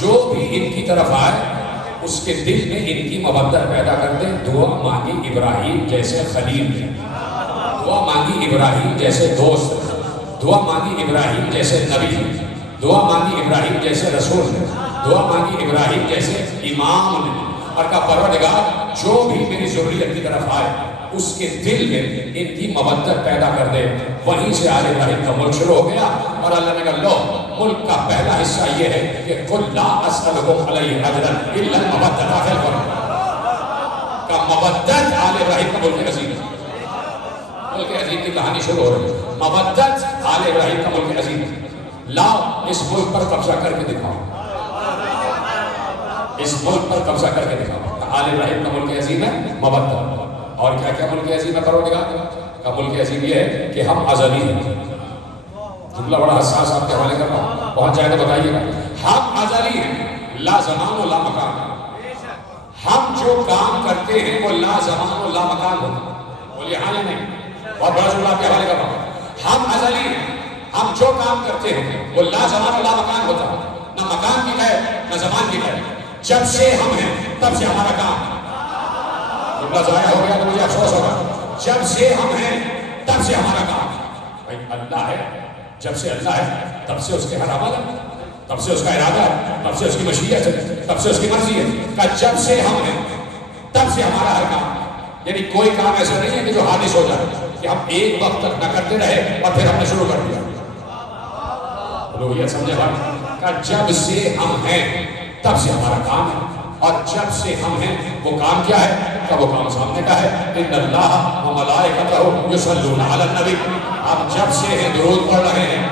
جو بھی ان کی طرف آئے اس کے دل میں ان کی مودت پیدا کر دے. دعا مانگی ابراہیم جیسے خلیل نے, دعا مانگی ابراہیم جیسے دوست, دعا مانگی ابراہیم جیسے نبی, دعا مانگی ابراہیم جیسے رسول نے, دعا مانگی ابراہیم جیسے امام نے, اور کہا پروردگار جو بھی میری ذریت کی طرف آئے اس کے دل میں ان کی مودت پیدا کر دے. وہیں سے آل ابراہیم کا ملک شروع ہو گیا, اور اللہ نے کہا لو ملک کا پہلا حصہ یہ ہے کہ قُلْ لَا أَسْأَلُكُمْ عَلَيْهِ أَجْرًا إِلَّا الْمَوَدَّةَ داخل کرو کہ مودت آل ابراہیم کا ملک عظیم, ملک عظیم کی کہانی شروع ہو رہی ہے. مودت آل ابراہیم کا ملک عظیم. لاؤ اس ملک پر قبضہ کر کے دکھاؤ, اس ملک پر قبضہ کر کے دکھاؤ. آل ابراہیم کا ملک عظیم ہے مودت. اور کیا کیا ملک عظیم ہے پروردگار کا؟ ملک عظیم یہ ہے کہ ہم ازلی ہیں. جملہ بڑا حساس آپ کے حوالے کر رہا ہوں, پہنچ جائے تو بتائیے گا. ہم ازلی ہیں, لا زمان و لا مکان. ہم جو کام کرتے ہیں وہ لا زمان و لا مکان ہوتا. بولیے ہاں یا نہیں؟ بہت بڑا جملہ آپ کے حوالے کر رہا ہوں. ہم ازلی ہیں, ہم جو کام کرتے ہیں وہ لا زمان و لا مکان ہوتا. نہ مکان کی ہے نہ زمان کی ہے. جب سے ہم ہیں تب سے ہمارا کام. جملہ ضائع ہو گیا تو مجھے افسوس ہوگا. جب سے ہم ہیں تب سے ہمارا کام. بھائی اللہ ہے, جب سے اللہ ہے تب سے اس کے حرامات ہے, تب سے اس کا ارادہ ہے, تب سے اس کی مشیت ہے, تب سے اس کی مرضی ہے. کہ جب سے ہم ہیں تب سے ہمارا ہر کام. یعنی کوئی کام ایسا نہیں ہے کہ جو حادث ہو جائے کہ ہم ایک وقت تک نہ کرتے رہے اور پھر ہم نے شروع کر دیا. لوگ یہ سمجھے بھائی کہ جب سے ہم ہیں تب سے ہمارا کام ہے, اور جب سے ہم ہیں وہ کام کیا ہے؟ کہ وہ کام سامنے کا ہے. ان اللہ و ملائکتہ یصلون علی النبی. آپ جب سے ہیں درود پڑھ رہے ہیں,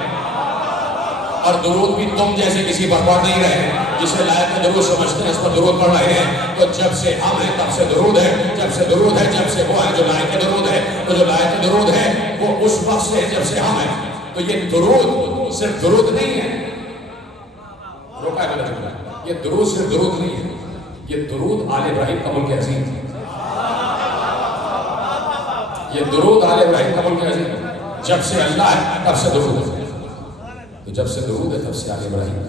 اور درود بھی تم جیسے کسی پر پڑھ نہیں رہے جسے لائق درود سمجھتے ہیں اس پر درود پڑھ رہے ہیں. تو جب سے ہم ہیں تب سے درود ہے, جب سے درود ہے جب سے وہ ہے جو لائق درود ہے. تو جو لائق درود ہے وہ اس وقت سے ہے جب سے ہم ہیں. تو یہ درود صرف درود نہیں ہے, روکا ہے غلط جملہ, یہ درود صرف درود نہیں ہے, یہ درود آل ابراہیم کا ملک عظیم ہے. یہ درود آل ابراہیم کا ملک عظیم ہے. جب سے اللہ ہے تب سے درود ہے. تو جب سے درود ہے تب سے آل ابراہیم.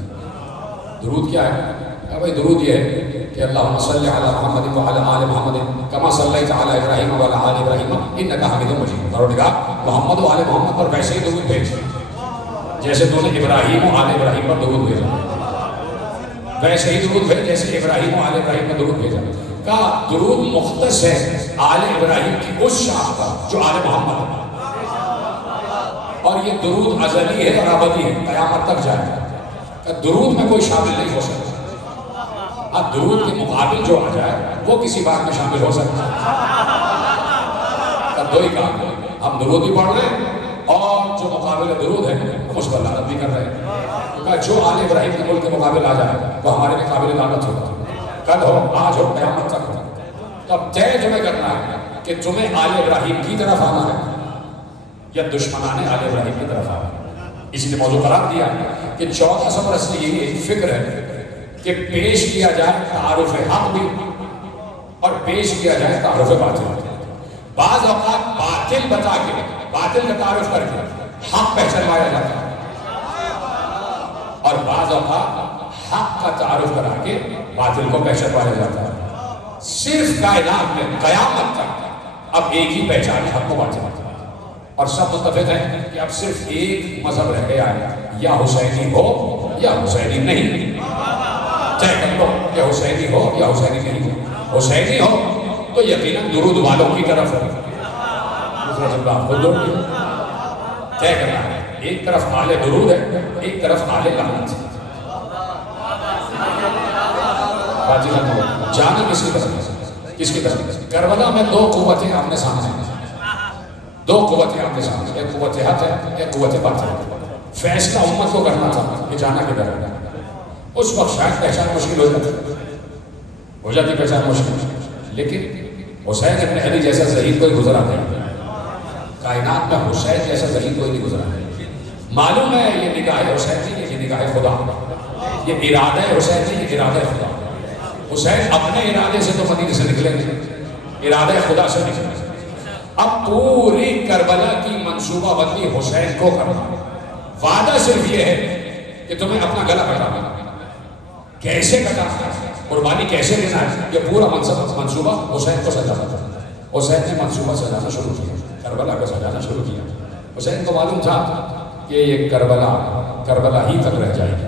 درود کیا ہے؟ بھائی درود یہ ہے کہ اللہم صلی علی محمد وعلی آل محمد کما صلیت علی ابراہیم وعلی آل ابراہیم انکا حمید مجید. پروردگار محمد و آل محمد پر ویسے ہی درود بھیج جیسے تو نے ابراہیم و آل ابراہیم پر درود بھیجا, ویسے ہی درود بھیج جیسے ابراہیم و آل ابراہیم پر درود بھیجا. کہا درود مختص ہے آل ابراہیم کی اس شاخ پر جو آل محمد ہے, اور یہ درود ازلی ہے اور ابدی ہے, قیامت تک جائے گا. درود میں کوئی شامل نہیں ہو سکتا. اب درود کے مقابل جو آ جائے وہ کسی بات میں شامل ہو سکتا ہے. دو ہی کام, ہم درود بھی پڑھ رہے ہیں اور جو مقابل درود ہے وہ اس پر لعنت بھی کر رہے ہیں. کہا جو آل ابراہیم کے ملک کے مقابل آ جائے وہ ہمارے لیے قابل لعنت ہوگا. کل ہو, آج ہو, قیامت تک ہو. تو اب طے تمہیں کرنا ہے کہ تمہیں آل ابراہیم کی طرف آنا ہے یا دشمنان آل ابراہیم کی طرف آنا ہے. اس لیے موضوع قرار دیا کہ 1400 برس سے یہی ایک فکر ہے کہ پیش کیا جائے تعارف حق بھی اور پیش کیا جائے تعارف باطل. بعض اوقات باطل بتا کے, باطل کا تعارف کر کے حق پہچانوایا جاتا ہے, اور بعض اوقات حق کا تعارف کرا کے باطل کو پہچانوایا جاتا ہے. صرف کائنات میں قیامت تک اب ایک ہی پہچان ہے, حق کو باطل. اور سب متفق ہیں کہ اب صرف ایک مذہب رہ گیا ہے, یا حسینی ہو یا حسینی نہیں. طے کر لو کہ حسینی ہو یا حسینی نہیں ہو. حسینی ہو تو یقیناً درود والوں کی طرف ہے, دوسرا جملہ آپ خود دوڑ لیں. طے کرنا ہے, ایک طرف آل درود ہے, ایک طرف آل لعنت ہے. جانا کس کی طرف, کس کی طرف؟ کربلا میں دو قوتیں آمنے سامنے ہیں, دو قوتیں آمنے سامنے, ایک قوت حق ہے, ایک قوت باطل ہے. فیصلہ امت کو کرنا تھا کہ جانا کدھر ہے. اس وقت شاید پہچان مشکل ہو جاتی پہچان مشکل, لیکن حسین ابن علی جیسا ظہیر کوئی گزرا نہیں. کائنات میں حسین جیسا ظہیر کوئی نہیں گزرا نہیں. معلوم ہے یہ نگاہ حسین نہیں, یہ نگاہ خدا, یہ ارادہ حسین نہیں, یہ ارادہ خدا. حسین اپنے ارادے سے تو مدینے سے نکلے نہیں, ارادہ خدا سے نکلے. اب پوری کربلا کی منصوبہ بندی حسین کو کرنا. وعدہ صرف یہ ہے کہ تمہیں اپنا گلا کٹانا, کیسے کٹانا ہے, قربانی کیسے دینا ہے, یہ پورا منصوبہ حسین کو سجانا تھا. حسین نے منصوبہ سجانا شروع کیا, کربلا کو سجانا شروع کیا. حسین کو معلوم تھا کہ یہ کربلا ہی تک رہ جائے گی,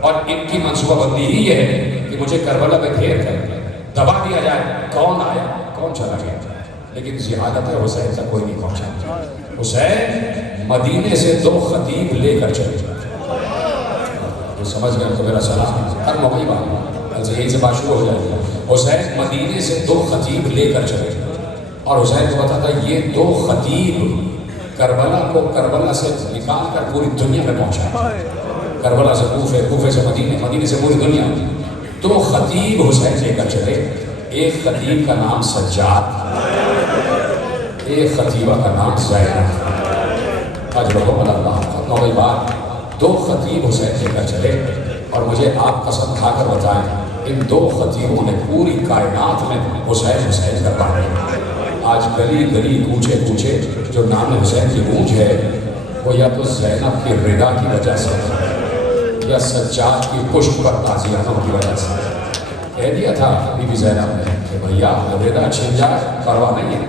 اور ان کی منصوبہ بندی ہی یہ ہے کہ مجھے کربلا میں گھیر کر دبا دیا جائے. کون آیا کون چلا گیا, لیکن زیادت حسین تک کوئی نہیں پہنچا. حسین مدینے سے 2 خطیب لے کر چلے جائے. تو سمجھ گئے تو میرا سلام, ہر موقعی بات کل سے یہیں سے بات شروع ہو جائے گی. حسین مدینے سے 2 خطیب لے کر چلے جائے, اور حسین کو پتا تھا یہ 2 خطیب کربلا کو کربلا سے نکال کر پوری دنیا میں پہنچائے. کربلا سے کوفے, کوفے سے مدینے, مدینے سے پوری دنیا. 2 خطیب حسین لے کر چلے. ایک خطیب کا نام سجاد, ایک خطیبہ کا نام زینب. اجرکم اللہ. ختم ہو گئی بات. 2 خطیب حسین لے کر چلے, اور مجھے آپ قسم کھا کر بتائیں ان 2 خطیبوں نے پوری کائنات میں حسین حسین کروا دیا. آج گلی گلی کوچے کوچے جو نام حسین کی گونج ہے وہ یا تو زینب کی رضا کی وجہ سے یا سجاد کی پشت پر تازیانوں کی وجہ سے. کہہ دیا تھا بی بی زینب نے کہ بھیا رضا چھن جائے پرواہ نہیں ہے,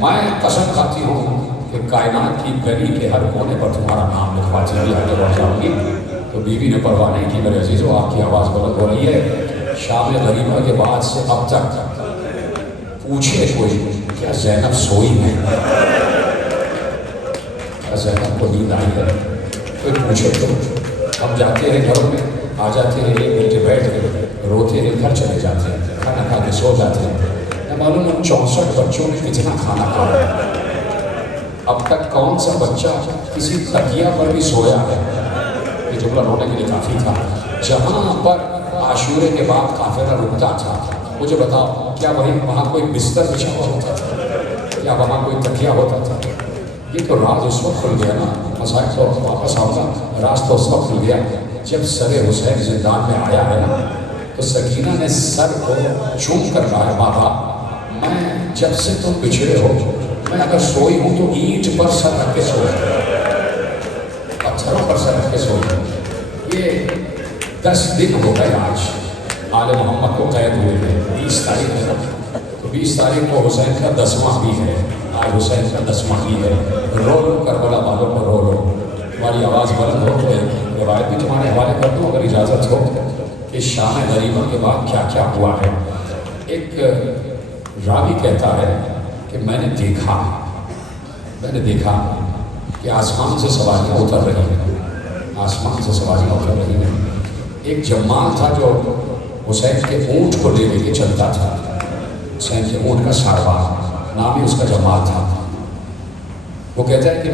میں قسم کھاتی ہوں کہ کائنات کی گلی کے ہر کونے پر تمہارا نام لکھواتی ہوئی آگے بڑھ جاؤں گی. تو بیوی نے پرواہ نہیں کی. میرے عزیزو, آپ کی آواز بلند ہو رہی ہے. شام غریبہ کے بعد سے اب تک پوچھے کوئی کیا زینب سوئی نہیں, کیا زینب کو نیند آئی ہے, کوئی پوچھے تو. ہم جاتے ہیں گھروں میں, آ جاتے ہیں, ایک گھنٹے بیٹھ کے روتے ہیں, گھر چلے جاتے ہیں, کھانا کھا کے سو جاتے ہیں. میں معلوم ہے 64 بچوں نے کتنا کھانا کھایا ہے. اب تک کون سا بچہ کسی تکیہ پر بھی سویا ہے؟ جملہ رونے کے لیے کافی تھا. جہاں پر عاشورے کے بعد قافلہ رکتا تھا، مجھے بتاؤ کیا وہاں کوئی بستر بچھا ہوا ہوتا تھا؟ کیا وہاں کوئی تکیہ ہوتا تھا؟ یہ تو راز اس وقت کھل گیا نا. مسائل تو واپس آؤں گا. راز تو اس وقت کھل گیا جب سر حسین زندان میں آیا ہے نا، تو سکینہ نے سر کو چوم کر کہا ہے بابا میں جب سے تم بچھڑے ہو، میں اگر سوئی ہوں تو اینٹ پر سر رکھ کے سوئی ہوں، پتھروں پر سر رکھ کے سوئی ہوں. یہ 10 دن ہو گئے آج آل محمد کو قید ہوئے ہیں. 20 تاریخ ہے تو 20 تاریخ کو حسین کا 10واں بھی ہے. آج حسین کا 10واں بھی ہے. رو لو کربلا والوں کو رو لو. تمہاری آواز بلند ہو گئے. روایت بھی تمہارے حوالے کر دوں اگر اجازت ہو کہ شام غریبہ کے بعد کیا کیا ہوا ہے. ایک راوی کہتا ہے کہ میں نے دیکھا کہ آسمان سے سواریاں اتر رہی ہیں. آسمان سے سواریاں اتر رہی ہیں. ایک جمال تھا جو حسین کے اونٹ کو لے کے چلتا تھا. حسین کے اونٹ کا ساروان نام ہی اس کا جمال تھا. وہ کہتا ہے کہ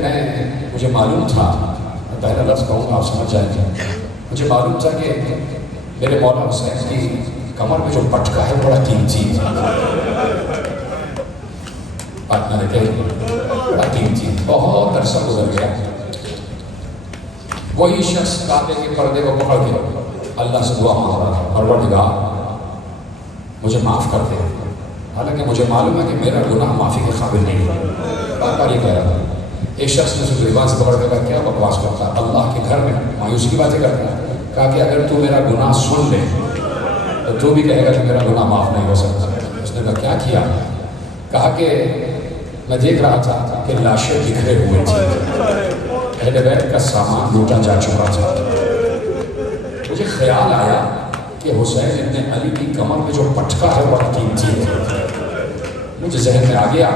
مجھے معلوم تھا، میں پہلا لفظ کہوں گا آپ سمجھ جائیں گے. مجھے معلوم تھا کہ میرے مولا حسین کی کمر میں جو پٹکا ہے بڑا قیمتی ہے. بات میں نے کہی بڑا قیمتی، بہت عرصہ گزر گیا. وہی شخص کعبے کے پردے کو پکڑ کے اللہ سے دعا مانگ رہا تھا، پروردگار مجھے معاف کر دے. حالانکہ مجھے معلوم ہے کہ میرا گناہ معافی کے قابل نہیں ہے. بار بار یہ کہہ رہا تھا. ایک شخص نے اسے گریبان سے پکڑ کے کہا کیا بکواس کرتا ہے، اللہ کے گھر میں مایوسی کی باتیں کرتا ہے. کہا کہ اگر تو میرا گناہ سن لے تو تو بھی کہے گا کہ میرا گناہ معاف نہیں ہو سکتا. اس نے کہا کیا کیا؟ کہا کہ میں دیکھ رہا تھا کہ لاشیں بکھرے ہوئے تھے، اہل بیت کا سامان لوٹا جا چکا تھا. مجھے خیال آیا کہ حسین ابن علی کی کمر میں جو پٹکا ہے بڑا قیمتی ہے. مجھے ذہن میں آ گیا.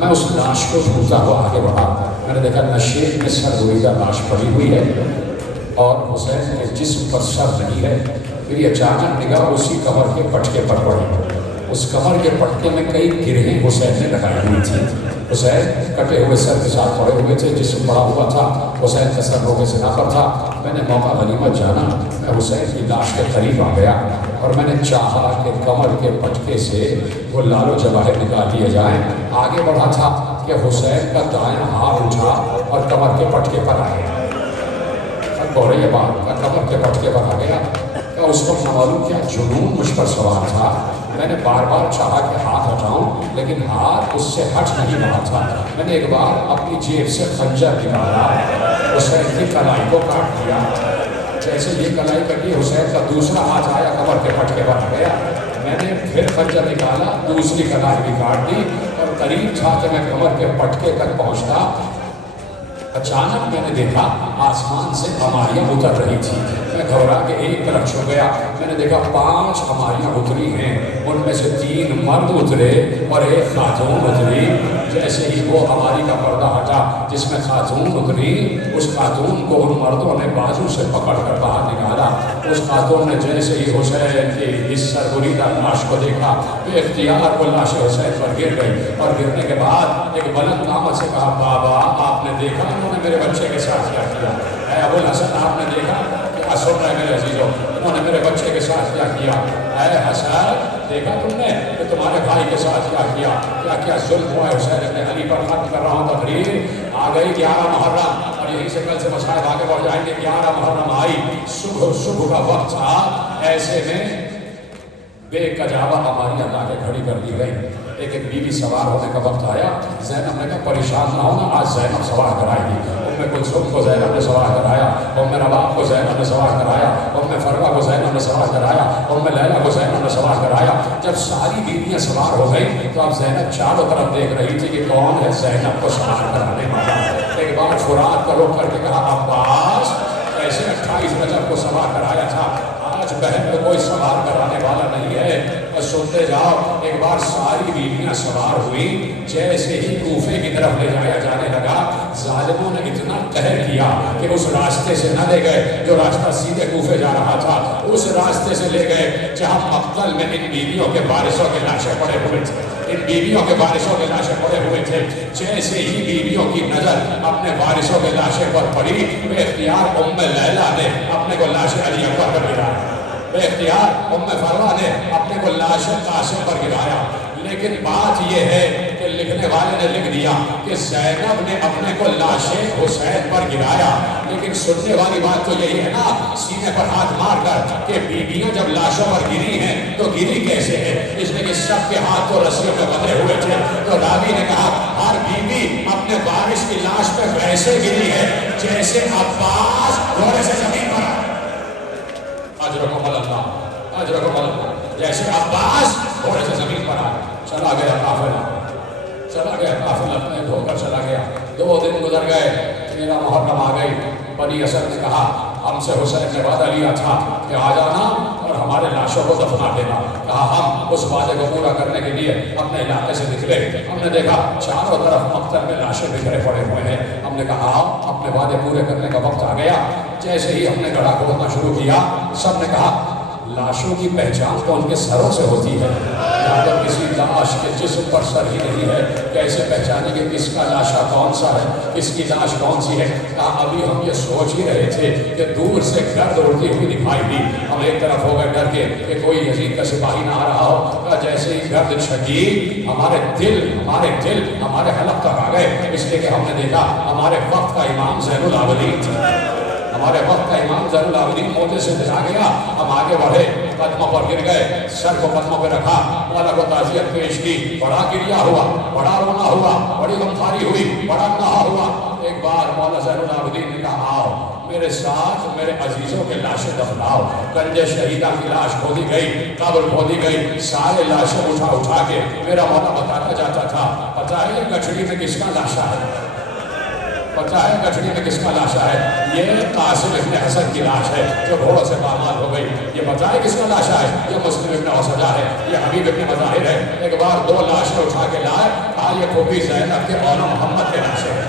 میں اس لاش کو ڈھونڈتا ہوا آگے بڑھا. میں نے دیکھا نشیب میں سر بریدہ لاش پڑی ہوئی ہے اور حسین کے جسم پر سر نہیں ہے. میری اچانک نگاہ اسی کمر کے پٹکے پر پڑی. اس کمر کے پٹکے میں کئی گرہیں حسین نے لگائی ہوئی تھی. حسین کٹے ہوئے سر کے ساتھ پڑے ہوئے تھے، جسم پڑا ہوا تھا. حسین کا سر روغے سینہ پر تھا. میں نے موقع غنیمت جانا، میں حسین کی لاش کے قریب آ گیا اور میں نے چاہا کہ کمر کے پٹکے سے وہ لال و جواہر نکال دیے جائیں. آگے بڑھا تھا کہ حسین کا دائیں ہاتھ اٹھا اور کمر کے پٹکے پر آ گیا. ہو رہی ہے بات، کمر کے پٹکے پر آ گیا. اس وقت نہ معلوم کیا جنون مجھ پر سوار تھا. میں نے بار بار چاہا کہ ہاتھ ہٹاؤں لیکن ہاتھ اس سے ہٹ نہیں رہا تھا. میں نے ایک بار اپنی جیب سے خنجر نکالا، حسین کی کلائی کو کاٹ دیا. جیسے یہ کلائی کٹی حسین کا دوسرا ہاتھ آیا کمر کے پٹکے پر آ گیا. میں نے پھر خنجر نکالا، دوسری کلائی بھی کاٹ دی اور قریب تھا کہ میں کمر کے پٹکے تک پہنچتا. اچانک میں نے دیکھا آسمان سے ہماریاں اتر رہی تھی. میں گھبرا کے ایک طرف چھو گیا. میں نے دیکھا 5 ہماریاں اتری ہیں. ان میں سے 3 مرد اترے اور ایک خاتون اتری. جیسے ہی وہ ہماری کا پردہ ہٹا جس میں خاتون اتری، اس خاتون کو ان مردوں نے بازو سے پکڑ کر باہر نکالا. اس خاتون نے جیسے ہی حسین کی اس سربریدہ لاش کو دیکھا تو اختیار وہ لاش حسین پر گر گئی اور گرنے کے بعد ایک بلند نامت سے کہا بابا آپ نے دیکھا انہوں نے میرے بچے کے ساتھ کیا کیا؟ اے ابو الحسن آپ نے دیکھا؟ کیا سن رہے میرے عزیزوں، انہوں نے میرے بچے کے ساتھ کیا کیا؟ اے حسن دیکھا تم نے کہ تمہارے بھائی کے ساتھ کیا کیا؟ کیا کیا ظلم ہوا ہے حسین ابن علی پر. ختم کر رہا ہوں تقریر. آ گئی 11 محرم اور یہیں سے کل سے مسائل آگے بڑھ جائیں گے. 11 محرم آئی، صبح کا وقت تھا. ایسے میں بے کجاوہ ہماری اللہ کے کھڑی کر دی گئی. ایک بیوی سوار ہونے کا وقت آیا. زینب نے کہا پریشان نہ ہونا، آج زینب سوار کرائے گی. ام کلثوم کو زینب نے سوار کرایا، ام رباب کو زینب نے سوار کرایا، ام فروا کو زینب نے سوار کرایا، ام لیلا کو زینب نے سوار کرایا. جب ساری بیویاں سوار ہو گئی تو اب زینب چاروں طرف دیکھ رہی تھی کہ کون ہے زینب کو سوار کرانے والا. ایک بار فرات کا رخ کر کے کہا عباس ایسے 28 رجب کو سوار کرایا تھا، آج بہن کو کوئی سوار کرانے والا نہیں ہے. اور سنتے جاؤ. ایک بار ساری بیویاں سوار ہوئی. جیسے ہی کوفے کی طرف لے جایا جانے لگا, ظالموں نے اتنا قہر کیا کہ اس راستے سے نہ لے گئے جو راستہ سیدھے کوفے جا رہا تھا, اس راستے سے لے گئے جہاں مقتل میں ان بیویوں کے وارثوں کے لاشیں پڑے ہوئے تھے. ان بیویوں کے وارثوں کے لاشیں پڑے ہوئے تھے. جیسے ہی بیویوں کی نظر اپنے وارثوں کے لاشیں پر پڑی, بے اختیار ام لیلا نے اپنے کو لاش علی اکبر پر گرایا. بے اختیار ام فروا نے اپنے کو لاش قاسم پر گرایا. لیکن بات یہ ہے کہ لکھنے والے نے لکھ دیا کہ زینب نے اپنے کو لاش حسین پر گرایا. لیکن سننے والی بات تو یہی ہے نا, سینے پر ہاتھ مار کر, کہ بیویاں جب لاشوں پر گری ہیں تو گری کیسے ہے؟ اس لیے کہ سب کے ہاتھ تو رسیوں میں بندھے ہوئے تھے. تو راوی نے کہا ہر بیوی اپنے وارث کی لاش پہ ویسے گری ہے جیسے عباس گھوڑے سے زمین پر آئے. اجرکم اللہ, اجرکم اللہ. جیسے عباس گھوڑے سے زمین پر آئے. چلا گیا قافلہ, چلا گیا قافلہ, اپنے دھو کر چلا گیا. 2 دن گزر گئے, 13 محرم آ گئی. بنی اسد نے کہا ہم سے حسین نے وعدہ لیا تھا کہ آ جانا اور ہمارے لاشوں کو دفنا دینا. کہا ہم اس وعدے کو پورا کرنے کے لیے اپنے علاقے سے نکلے. ہم نے دیکھا چاروں طرف مقتل میں لاشیں بکھرے پڑے ہوئے ہیں. ہم نے کہا اپنے وعدے پورے کرنے کا وقت آ گیا. جیسے ہی ہم نے گڑھا کھودنا شروع کیا, سب نے کہا لاشوں کی پہچان تو ان کے سروں سے ہوتی ہے, یہاں پر کسی لاش کے جسم پر سر ہی نہیں ہے, کیسے پہچانے کہ کس کا لاشا کون سا ہے, کس کی لاش کون سی ہے. کہا ابھی ہم یہ سوچ ہی رہے تھے کہ دور سے گرد اڑتی ہوئی دکھائی دی. ہم ایک طرف ہو گئے ڈر کے کہ کوئی یزید کا سپاہی نہ آ رہا ہو. کہا جیسے ہی گرد چھٹی ہمارے دل ہمارے حلق تک آ گئے. اس لیے کہ ہم نے دیکھا ہمارے وقت کا امام زین العابدین تھا. ہمارے وقت کا امام زین العابدین موتے سے آ گیا. ہم آگے بڑھے, قدموں پر گر گئے, سر کو قدموں پہ رکھا, مولا کو تعزیت پیش کی. بڑا گریا ہوا, بڑا رونا ہوا, بڑی غمخواری ہوئی, بڑا گناہ ہوا. ایک بار مولا زین العابدین نے کہا آؤ میرے ساتھ میرے عزیزوں کے لاشیں دفناؤ. گنج شہیدہ کی لاش کھودی گئی, قبر کھودی گئی, سارے لاشیں اٹھا کے میرا مولا بتاتا جاتا تھا. پتہ ہے گٹھڑی میں کس کا لاشا ہے؟ پتہ ہے گٹھڑی میں کس کا لاشا ہے؟ یہ قاسم ابن حسن کی لاش ہے جو گھوڑوں سے پامال ہو گئی. یہ پتہ ہے کس کا لاشا ہے؟ یہ مسلم ابن اوسجا ہے, یہ حبیب ابن مظاہر ہے. ایک بار 2 لاشیں اٹھا کے لائے, کہا یہ پھوپھی زینب کے اولا محمد کے لاشیں ہیں.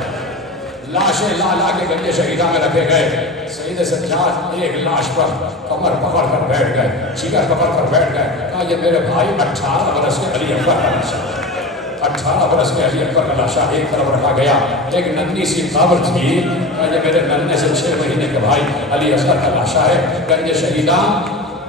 لاشیں لا کے گنج شہیدہ میں رکھے گئے. سید سجاد ایک لاش پر کمر پکڑ کر بیٹھ گئے, جگر پکڑ کر بیٹھ گئے. کہا یہ میرے بھائی 18 برس کے علی اکبر کا لاشا ہے. 18 برس کے علی اکبر کا لاشا ایک طرف رکھا گیا. ایک ننھی سی قبر تھی, یہ میرے ننھے سے 6 مہینے کے بھائی علی اصغر کا لاشا ہے. گنج شہیدہ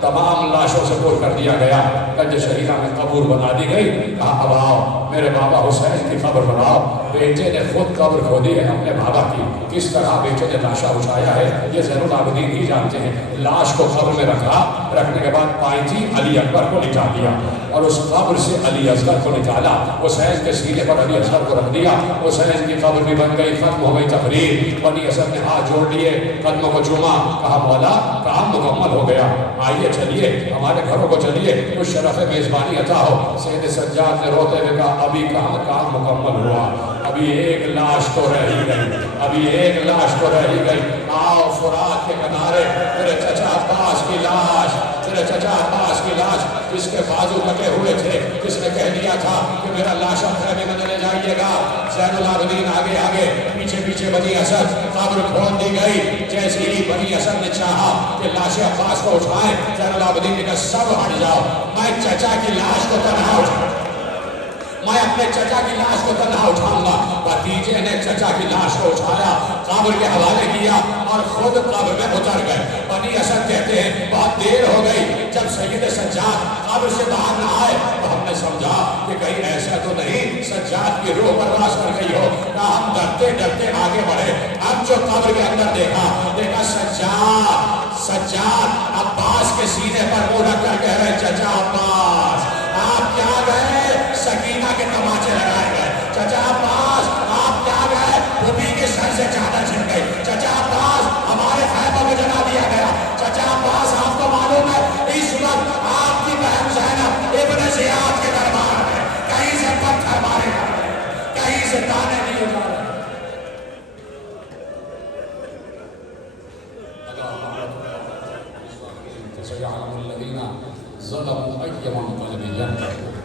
تمام لاشوں سے پور کر دیا گیا. گنج شہیدہ میں قبر بنا دی گئی. کہا اب آؤ میرے بابا حسین کی قبر بناؤ. بیٹے نے خود قبر کھودی ہے اپنے بابا کی. کس طرح بیٹے نے لاشا اٹھایا ہے یہ زین العابدین ہی جانتے ہیں. لاش کو قبر میں رکھا, رکھنے کے بعد پائنٹی علی اکبر کو نکال دیا اور اس قبر سے علی اصغر کو نکالا. حسین کے سینے پر علی اصغر کو رکھ دیا. حسین کی قبر بھی بن گئی, ختم ہو گئی تقریر. بنی اسد نے ہاتھ جوڑ لیے, قدموں کو چوما. کہا مولا کام مکمل ہو گیا, آئیے چلیے ہمارے گھروں کو چلیے, کچھ شرف میزبانی عطا ہو. سید سجاد نے روتے ہوئے کہا ابھی کہاں کام مکمل ہوا, ابھی ایک لاش تو رہ ہی گئی, ابھی ایک لاش تو رہ ہی گئی. آؤ فرات کے کنارے تیرے چچا عباس کی لاش, تیرے چچا عباس کی لاش جس کے بازو کٹے ہوئے تھے, جس نے کہہ دیا تھا کہ میرا لاشا خیمے میں لے جائیے گا. زین العابدین آگے آگے, پیچھے پیچھے بنی اسد. قبر کھود دی گئی. جیسے ہی بنی اسد نے چاہا کہ لاش عباس کو اٹھائیں, زین العابدین نے کہا سب ہٹ جاؤ, میں چچا کی لاش کو تنہا اٹھاؤں, میں اپنے چچا کی لاش کو تنہا اٹھاؤں گا. بھتیجے نے چچا کی لاش کو اٹھایا, قبر کے حوالے کیا اور خود قبر میں اتر گئے. بنی اسد کہتے ہیں بہت دیر ہو گئی, جب سید سجاد قبر سے باہر نہ آئے تو ہم نے سمجھا کہ کہیں ایسا تو نہیں سجاد کی روح پرواز کر گئی ہو. کہا ہم ڈرتے ڈرتے آگے بڑھے. اب جو قبر کے اندر دیکھا سجاد عباس کے سینے پر منہ رکھ کر کہہ رہے چچا عباس آپ کیا گئے, سکینہ کے تماچے لگائے گئے. چچا عباس آپ کیا گئے, پھوپھی کے سر سے چادر چھن گئی. چچا عباس ہمارے خیمہ کو جلا دیا گیا. چچا عباس آپ کو معلوم ہے اس وقت آپ کی بہن زینب ابن زیاد کے دربار میں کہیں سے پتھر مارے جا رہے ہیں, کہیں سے تانے دیے جا رہے ہیں. ظلموا أي منقلب ينكر